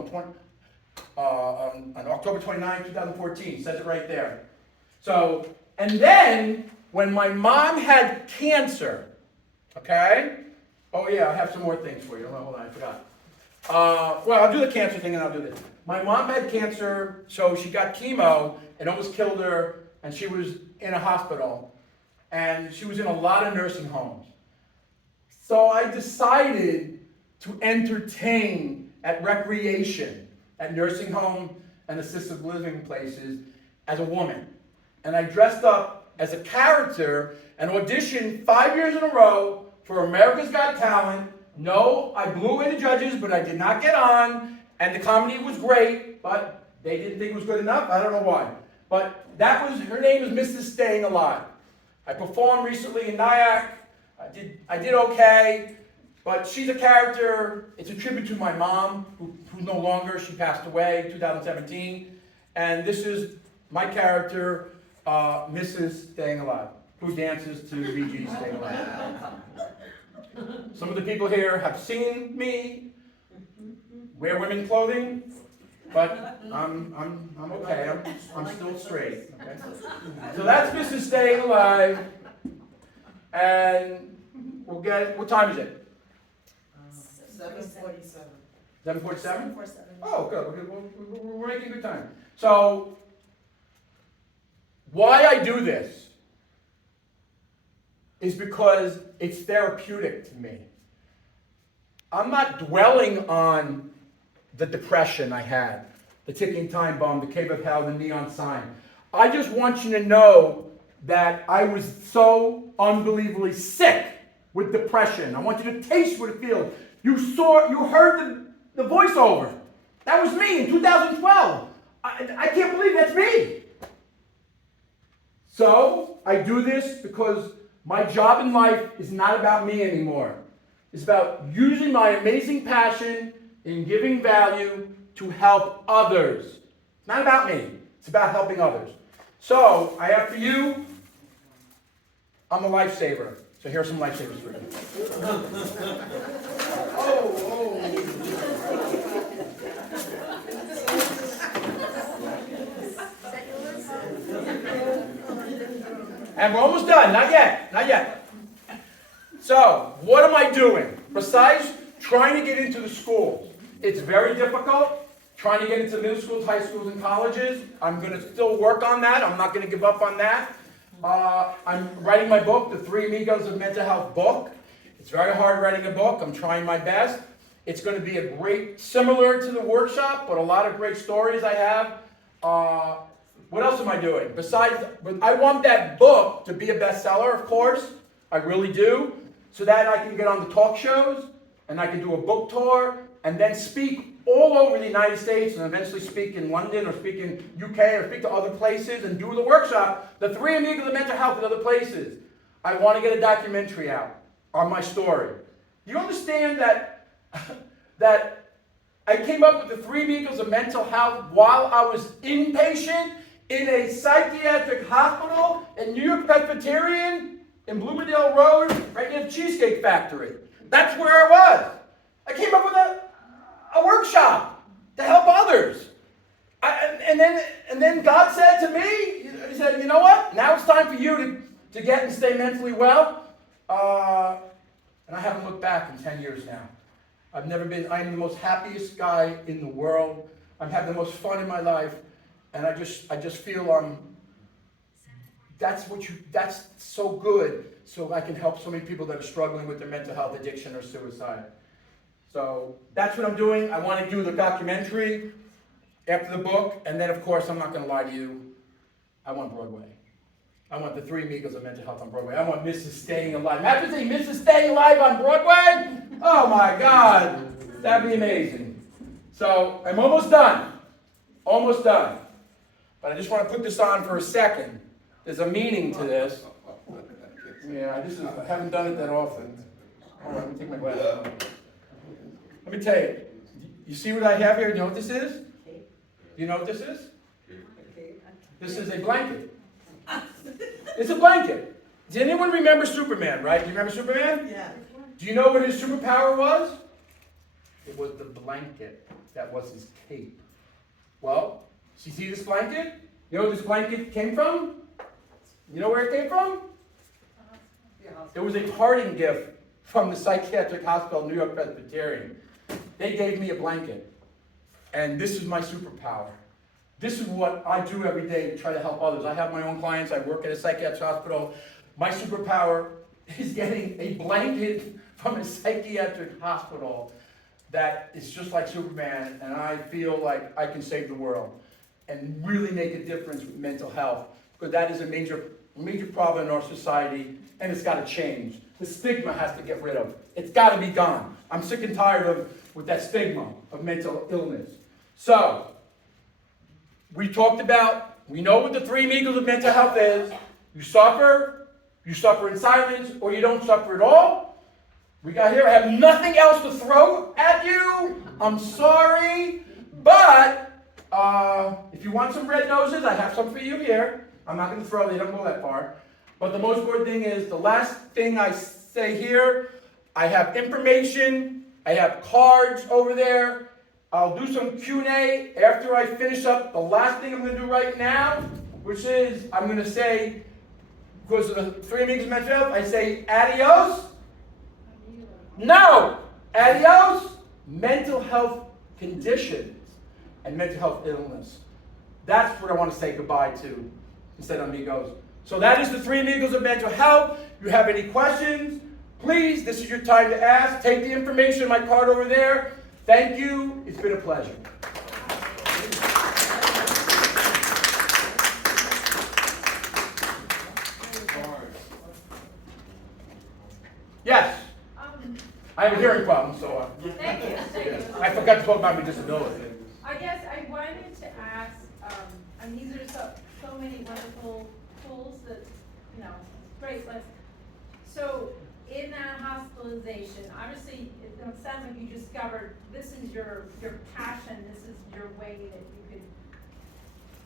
on October 29, 2014, says it right there. So, and then when my mom had cancer, okay? Oh yeah, I have some more things for you. Hold on, I forgot. Well, I'll do the cancer thing and I'll do this. My mom had cancer, so she got chemo and almost killed her, and she was in a hospital, and she was in a lot of nursing homes. So I decided to entertain at recreation, at nursing home and assisted living places as a woman. And I dressed up as a character and auditioned 5 years in a row for America's Got Talent. No, I blew away the judges, but I did not get on. And the comedy was great, but they didn't think it was good enough. I don't know why. But her name is Mrs. Staying Alive. I performed recently in Nyack. I did okay, but she's a character. It's a tribute to my mom, who's no longer. She passed away in 2017. And this is my character, Mrs. Staying Alive, who dances to BG Staying Alive. Some of the people here have seen me wear women's clothing, but I'm okay. I'm still straight. Okay? So that's Mrs. Staying Alive, and we'll get. What time is it? 7:47. 7:47. Oh, good. We're making good time. So, why I do this is because it's therapeutic to me. I'm not dwelling on the depression I had, the ticking time bomb, the cave of hell, the neon sign. I just want you to know that I was so unbelievably sick with depression. I want you to taste what it feels. You heard the voiceover. That was me in 2012. I can't believe that's me. So I do this because my job in life is not about me anymore. It's about using my amazing passion in giving value to help others. It's not about me. It's about helping others. So I have for you, I'm a lifesaver. So here are some lifesavers for you. And we're almost done. Not yet. So, what am I doing? Besides trying to get into the schools, it's very difficult. Trying to get into middle schools, high schools, and colleges. I'm going to still work on that. I'm not going to give up on that. I'm writing my book, The 3 Amigos of Mental Health book. It's very hard writing a book. I'm trying my best. It's going to be a great, similar to the workshop, but a lot of great stories I have. What else am I doing? Besides, I want that book to be a bestseller, of course. I really do. So that I can get on the talk shows, and I can do a book tour, and then speak all over the United States, and eventually speak in London, or speak in UK, or speak to other places, and do the workshop, The 3 Amigos of Mental Health in other places. I want to get a documentary out on my story. Do you understand that I came up with The 3 Amigos of Mental Health while I was inpatient in a psychiatric hospital in New York Presbyterian in Bloomingdale Road, right near the Cheesecake Factory. That's where I was. I came up with a workshop to help others. And then God said to me, He said, you know what? Now it's time for you to get and stay mentally well. And I haven't looked back in 10 years now. I'm the most happiest guy in the world. I'm having the most fun in my life. And I just feel that's so good, so I can help so many people that are struggling with their mental health addiction or suicide. So that's what I'm doing. I want to do the documentary after the book, and then of course I'm not going to lie to you, I want Broadway. I want The 3 Amigos of Mental Health on Broadway. I want Mrs. Staying Alive. Imagine saying Mrs. Staying Alive on Broadway? Oh my God, that'd be amazing. So I'm almost done. Almost done. But I just want to put this on for a second. There's a meaning to this. Yeah, I haven't done it that often. All right, let me take my glasses off. Let me tell you. You see what I have here? You know what this is? Do you know what this is? This is a blanket. It's a blanket. Does anyone remember Superman, right? Do you remember Superman? Yeah. Do you know what his superpower was? It was the blanket that was his cape. Well, you see this blanket? You know where this blanket came from? You know where it came from? It was a parting gift from the psychiatric hospital, New York Presbyterian. They gave me a blanket. And this is my superpower. This is what I do every day to try to help others. I have my own clients. I work at a psychiatric hospital. My superpower is getting a blanket from a psychiatric hospital that is just like Superman, and I feel like I can save the world and really make a difference with mental health, because that is a major problem in our society, and it's got to change. The stigma has to get rid of. It's got to be gone. I'm sick and tired with that stigma of mental illness. So, we talked about we know what the three amigos of mental health is. You suffer in silence, or you don't suffer at all. We got here, I have nothing else to throw at you. I'm sorry, but if you want some red noses, I have some for you here. I'm not going to throw, they don't go that far. But the most important thing is, the last thing I say here, I have information, I have cards over there. I'll do some Q&A after I finish up the last thing I'm going to do right now, which is, I'm going to say, because of the three amigos of mental health, I say adios. No! Adios, mental health conditions and mental health illness. That's what I want to say goodbye to instead of amigos. So that is the three amigos of mental health. If you have any questions, please, this is your time to ask. Take the information in my card over there. Thank you. It's been a pleasure. Yes. I have a hearing problem, so Thank you. I forgot to talk about my disability. I guess I wanted to ask, these are so many wonderful tools that, great. So in that hospitalization, obviously, it sounds like you discovered this is your passion, this is your way that you could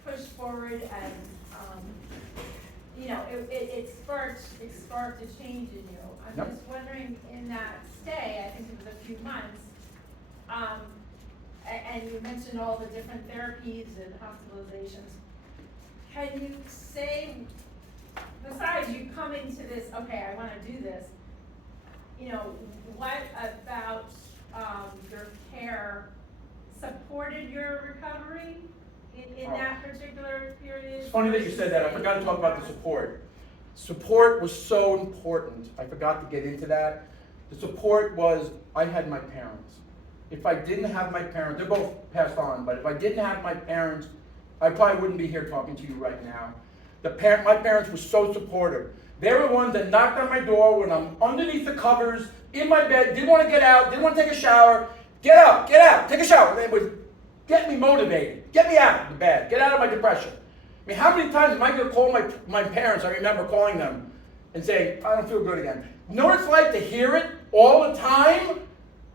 push forward and, it sparked a change in you. I'm Yep. just wondering, in that stay, I think it was a few months, and you mentioned all the different therapies and hospitalizations. Can you say, besides you coming to this, okay, I want to do this, what about your care supported your recovery in that particular period? It's funny that you said that. I forgot to talk about the support. Support was so important. I forgot to get into that. The support was, I had my parents. If I didn't have my parents, they're both passed on, but if I didn't have my parents, I probably wouldn't be here talking to you right now. My parents were so supportive. They were the ones that knocked on my door when I'm underneath the covers, in my bed, didn't want to get out, didn't want to take a shower. Get out, take a shower. They would get me motivated, get me out of the bed, get out of my depression. I mean, how many times am I going to call my parents? I remember calling them and saying, I don't feel good again. You know what it's like to hear it all the time?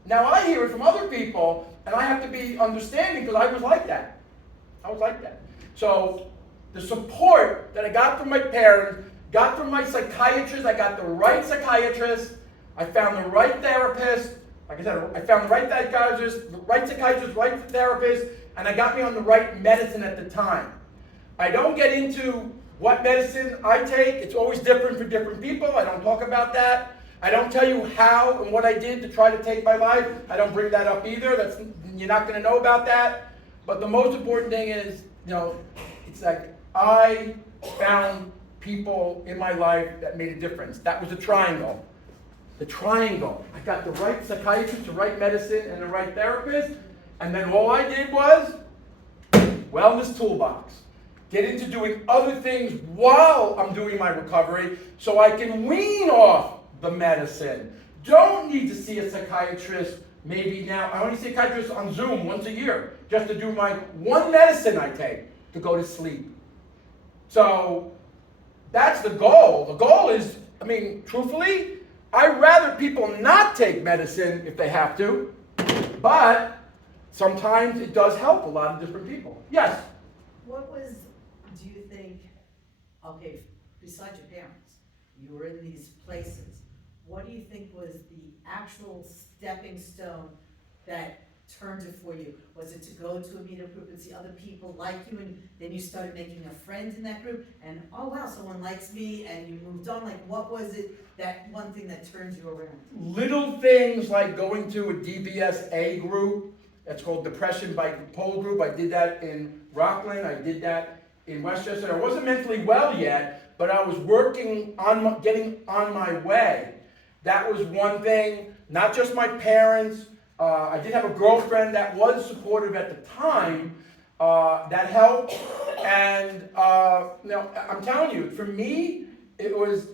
Now I hear it from other people, and I have to be understanding because I was like that. So the support that I got from my parents, got from my psychiatrist, I got the right psychiatrist, I found the right therapist, like I said, I found the right psychiatrist, right therapist, and I got me on the right medicine at the time. I don't get into what medicine I take. It's always different for different people. I don't talk about that. I don't tell you how and what I did to try to take my life. I don't bring that up either. You're not going to know about that. But the most important thing is, it's like I found people in my life that made a difference. That was a triangle. The triangle. I got the right psychiatrist, the right medicine, and the right therapist. And then all I did was wellness toolbox. Get into doing other things while I'm doing my recovery so I can wean off the medicine. Don't need to see a psychiatrist maybe now. I only see a psychiatrist on Zoom once a year just to do my one medicine I take to go to sleep. So that's the goal. The goal is, truthfully, I'd rather people not take medicine if they have to, but sometimes it does help a lot of different people. Yes? Do you think, okay, besides your parents, you were in these places, what do you think was the actual stepping stone that turned it for you? Was it to go to a meetup group and see other people like you, and then you started making a friend in that group, and oh wow, someone likes me, and you moved on? Like, what was it, that one thing that turned you around? Little things like going to a DBSA group, that's called Depression Bipolar Group. I did that in Rockland, I did that in Westchester. I wasn't mentally well yet, but I was working on getting on my way. That was one thing. Not just my parents. I did have a girlfriend that was supportive at the time. That helped. And I'm telling you, for me, it was.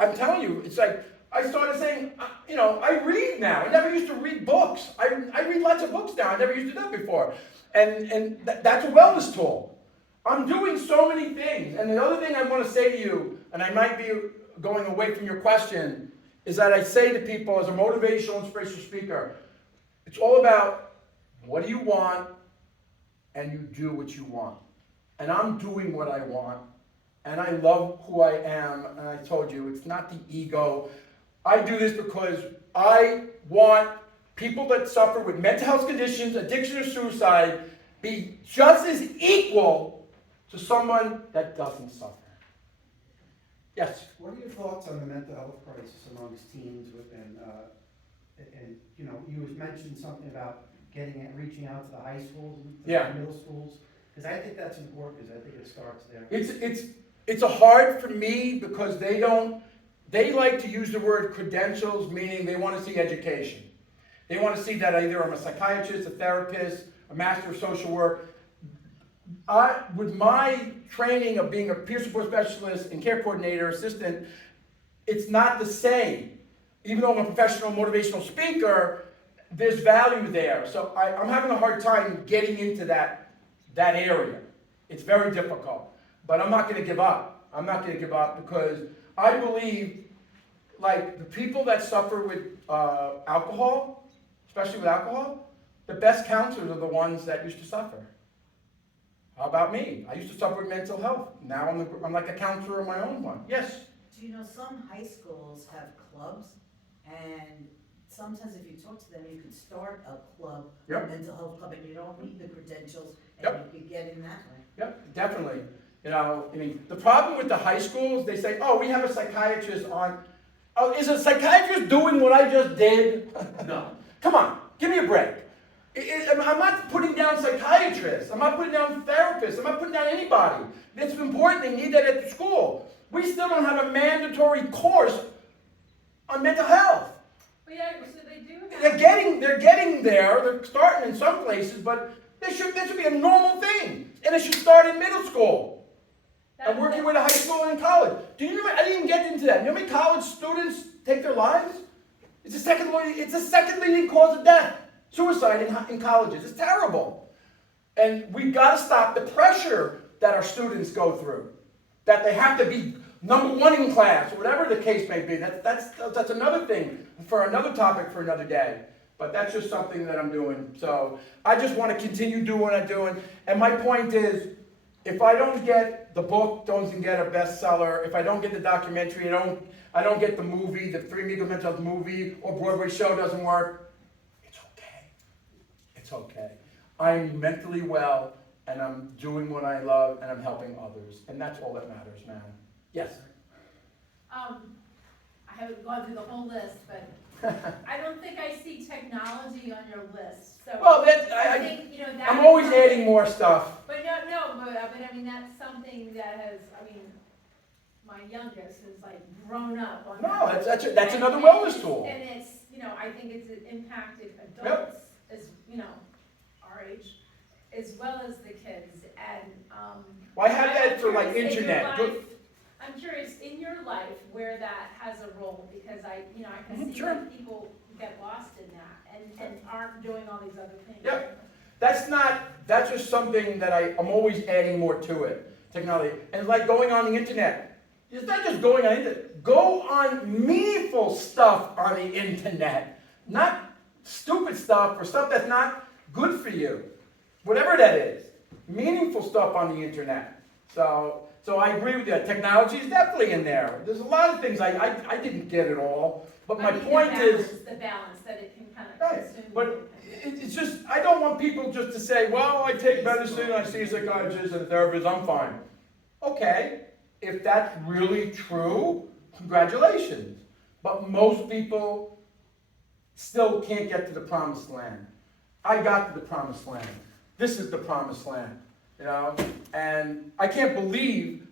I'm telling you, it's like I started saying, I read now. I never used to read books. I read lots of books now. I never used to do that before. And that's a wellness tool. I'm doing so many things. And the other thing I want to say to you, and I might be going away from your question, is that I say to people as a motivational, inspirational speaker, it's all about what do you want, and you do what you want. And I'm doing what I want, and I love who I am, and I told you, it's not the ego. I do this because I want people that suffer with mental health conditions, addiction or suicide, be just as equal to someone that doesn't suffer. Yes? What are your thoughts on the mental health crisis amongst teens and you was mentioned something about reaching out to the high schools and to Yeah. the middle schools? Because I think that's important, because I think it starts there. It's a hard for me because they like to use the word credentials, meaning they want to see education. They want to see that either I'm a psychiatrist, a therapist, a master of social work. With my training of being a peer support specialist and care coordinator, assistant, it's not the same. Even though I'm a professional motivational speaker, there's value there. So I'm having a hard time getting into that area. It's very difficult. But I'm not going to give up. I'm not going to give up because I believe, like, the people that suffer with alcohol, especially with alcohol, the best counselors are the ones that used to suffer. How about me? I used to suffer with mental health. Now I'm like a counselor of my own one. Yes? Do you know some high schools have clubs, and sometimes if you talk to them, you could start a club, Yep. a mental health club, and you don't need the credentials, and Yep. you could get in that way. Yep, definitely. The problem with the high schools, they say, oh, we have a psychiatrist on. Oh, is a psychiatrist doing what I just did? No. Come on, give me a break. I'm not putting down psychiatrists. I'm not putting down therapists. I'm not putting down anybody. It's important. They need that at the school. We still don't have a mandatory course on mental health. Well, yeah, so they do have. They're getting there. They're starting in some places, but this should be a normal thing. And it should start in middle school. I'm working with a high school and college. Do you know? I didn't even get into that. You know how many college students take their lives? It's the second leading cause of death. Suicide in colleges. It's terrible. And we've got to stop the pressure that our students go through. That they have to be number one in class, or whatever the case may be. That's another thing for another topic for another day. But that's just something that I'm doing. So I just want to continue doing what I'm doing. And my point is, if I don't get the book, doesn't get a bestseller, if I don't get the documentary, I don't get the movie, the Three Amigos Mental Health movie or Broadway show doesn't work, it's okay. I'm mentally well, and I'm doing what I love, and I'm helping others. And that's all that matters, man. Yes? I haven't gone through the whole list, but I don't think I see technology on your list, so. Well, I think, that's. I'm always adding more stuff. But but I mean, that's something that has, my youngest has like grown up on. No, that. that's another wellness tool. And it's, I think it's impacted adults as, our age, as well as the kids, and, Well, I have that I'm for like curious in your internet. life- I'm curious, in your life, where that has a role, because I can see Sure. that people get lost in that, and aren't doing all these other things. Yep. That's just something that I'm always adding more to it, technology. And like going on the internet. It's not just going on the internet. Go on meaningful stuff on the internet. Not stupid stuff or stuff that's not good for you. Whatever that is. Meaningful stuff on the internet. So I agree with you. Technology is definitely in there. There's a lot of things I didn't get it all. But my point is. The balance that it can kind of Right, consume. but it's just, I don't want people just to say, well, I take medicine, I see a psychiatrist and a therapist, I'm fine. Okay, if that's really true, congratulations. But most people still can't get to the promised land. I got to the promised land. This is the promised land, and I can't believe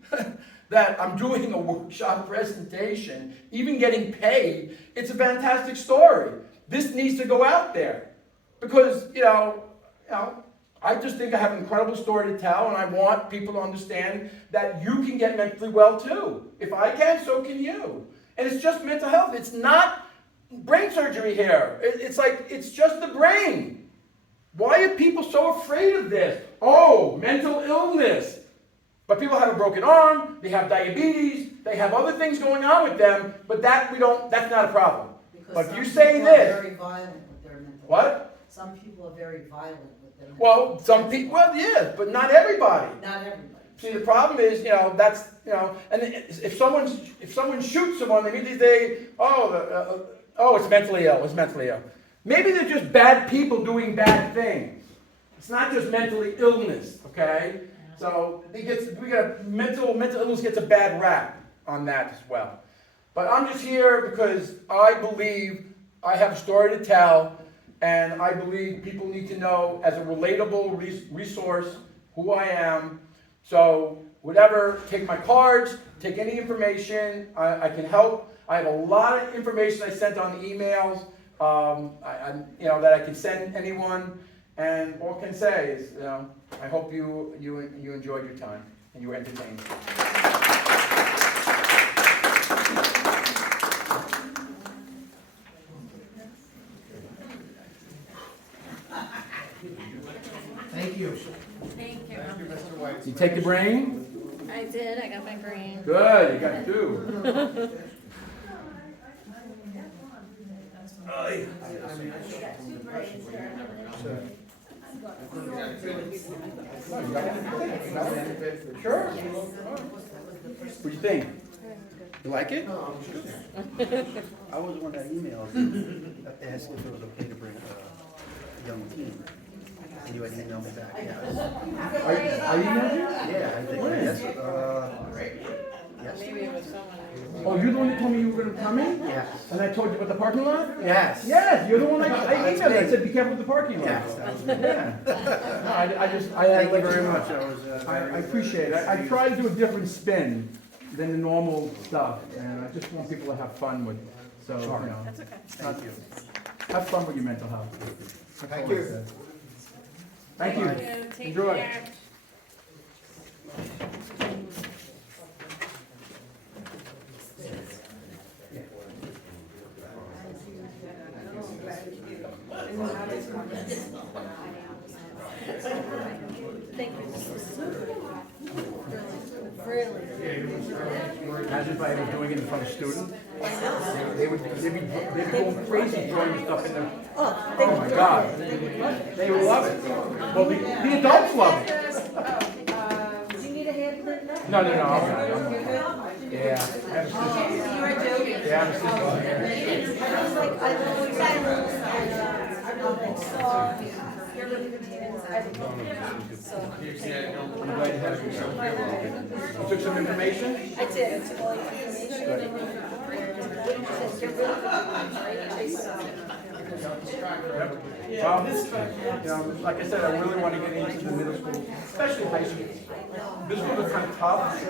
that I'm doing a workshop presentation, even getting paid. It's a fantastic story. This needs to go out there because, I just think I have an incredible story to tell, and I want people to understand that you can get mentally well too. If I can, so can you. And it's just mental health. It's not brain surgery here. It's like, it's just the brain. Why are people so afraid of this? Oh, mental illness. But people have a broken arm, they have diabetes, they have other things going on with them, but that's not a problem. But if you say Because some people are this, very violent with their mental health. what? Some people are very violent with their mental Well, health. some people, well, yeah, but not everybody. Not everybody. See, the problem is, that's, and if someone shoots someone, they immediately say, oh, it's mentally ill, it's mentally ill. Maybe they're just bad people doing bad things. It's not just mentally illness, okay? So mental illness gets a bad rap on that as well. But I'm just here because I believe I have a story to tell, and I believe people need to know as a relatable resource who I am. So whatever, take my cards, take any information, I can help. I have a lot of information I sent on the emails, that I can send anyone. And all I can say is, I hope you enjoyed your time and you were entertained. Thank you. Thank you. You take the brain? I did, I got my brain. Good, you got two. Sure. What do you think? You like it? I was one that emailed asked if it was okay to bring a young teen. And you had emailed me back, yeah. Are you emailed you? Yeah, I think, yes, yes. Maybe it was someone. Oh, you're the one that told me you were gonna come in? Yes. And I told you about the parking lot? Yes. Yes, you're the one I That's emailed. I me. said, be careful with the parking lot. Yes, that was me. Yeah. No, I Thank you very much. I was, I appreciate it. I try to do a different spin than the normal stuff, and I just want people to have fun with it. So, That's okay. Thank you. have fun with your mental health. Thank you. Thank you. Take Enjoy. care. Thank you. Really? Imagine if I was doing it in front of students. They'd be going crazy throwing stuff in there. Oh my God. They would love it. Well, the adults love it. Do you need a hand with that? No, yeah. I have a sister. You were joking. Yeah, I have a sister. I was like, I always saw you're really good hands. I'm glad you had it. You took some information? I did. I took all your information. Well, like I said, I really want to get into the middle school, especially high school. Middle school is kind of tough.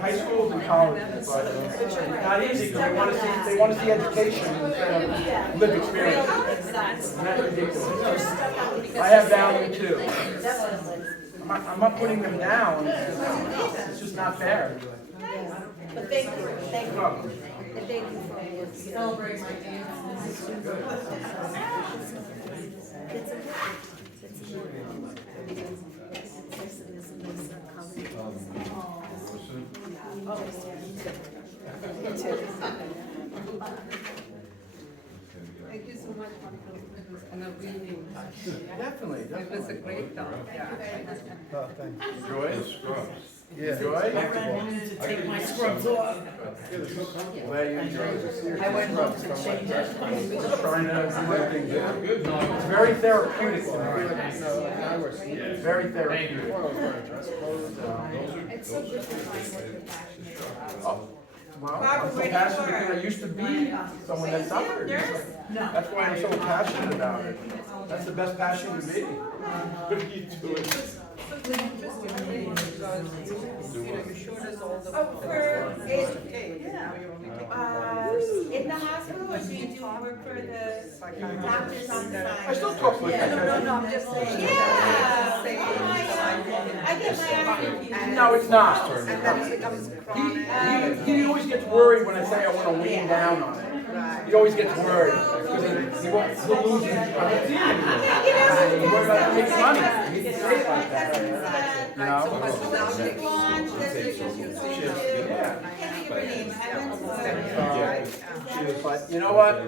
High schools and colleges, but it's not easy because they want to see education instead of lived experience. And that's ridiculous. I have value too. I'm not putting them down. It's just not fair. But thank you. Thank you. Welcome. And thank you for your celebrate my dance. Thank you so much, Monica. It was an amazing. Definitely. It was a great talk, yeah. Oh, thanks. Enjoy? Yeah. Enjoy? To take my scrubs off. Glad you enjoyed. I went home to change it. Just trying to do everything good. It's very therapeutic to me. It's very therapeutic. It's so good to find Oh, well, I'm so passionate because I used to be someone that suffered. That's why I'm so passionate about it. That's the best passion to be. What do you do it? You showed us all the. Oh, for it, Okay, now you're only taking. In the hospital, or do you do work for the doctors on the side? I still talk with Yeah. them. No, I'm just saying. Yeah. Saying, Oh my God. I get my ass confused. No, it's not. and then it becomes chronic. He always gets worried when I say I want to lean down on it. He always gets worried because he won't, he'll lose his, I won't see him anymore. He's worried about making money. He didn't say it like that. You know? But you know what?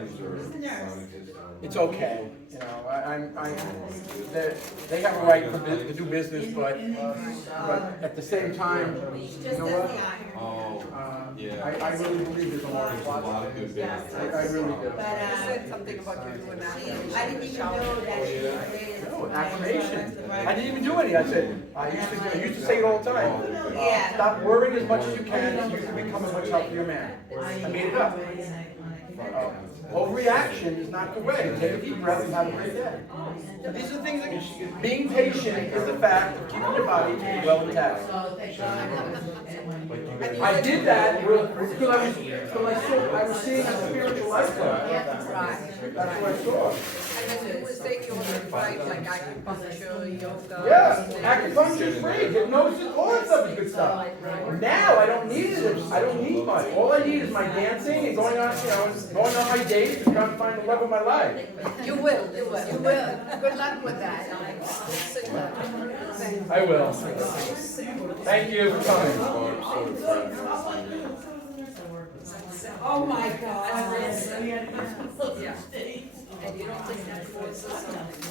It's okay. You know, they have a right to do business, but at the same time, you know what? I really believe there's a lot of good business. I really do. You said something about you doing that. I didn't even know that she was. No, affirmation. I didn't even do any. I said, I used to say it all the time. Yeah. Stop worrying as much as you can, and you can become a much healthier man. I made it up. Overreaction is not the way. Take a deep breath and have a great day. So these are the things that being patient is the fact of keeping your body well intact. I did that because I was seeing a spiritual lifestyle. That's what I saw. And then you would say you were right, like acupuncture, yoga. Yeah, acupuncture is free, hypnosis, all that stuff is good stuff. Now I don't need it. I don't need much. All I need is my dancing and going on, going on my dates and trying to find the love of my life. You will. Good luck with that. I will. Thank you for coming. Oh my God. Yeah. And you don't think that forces something?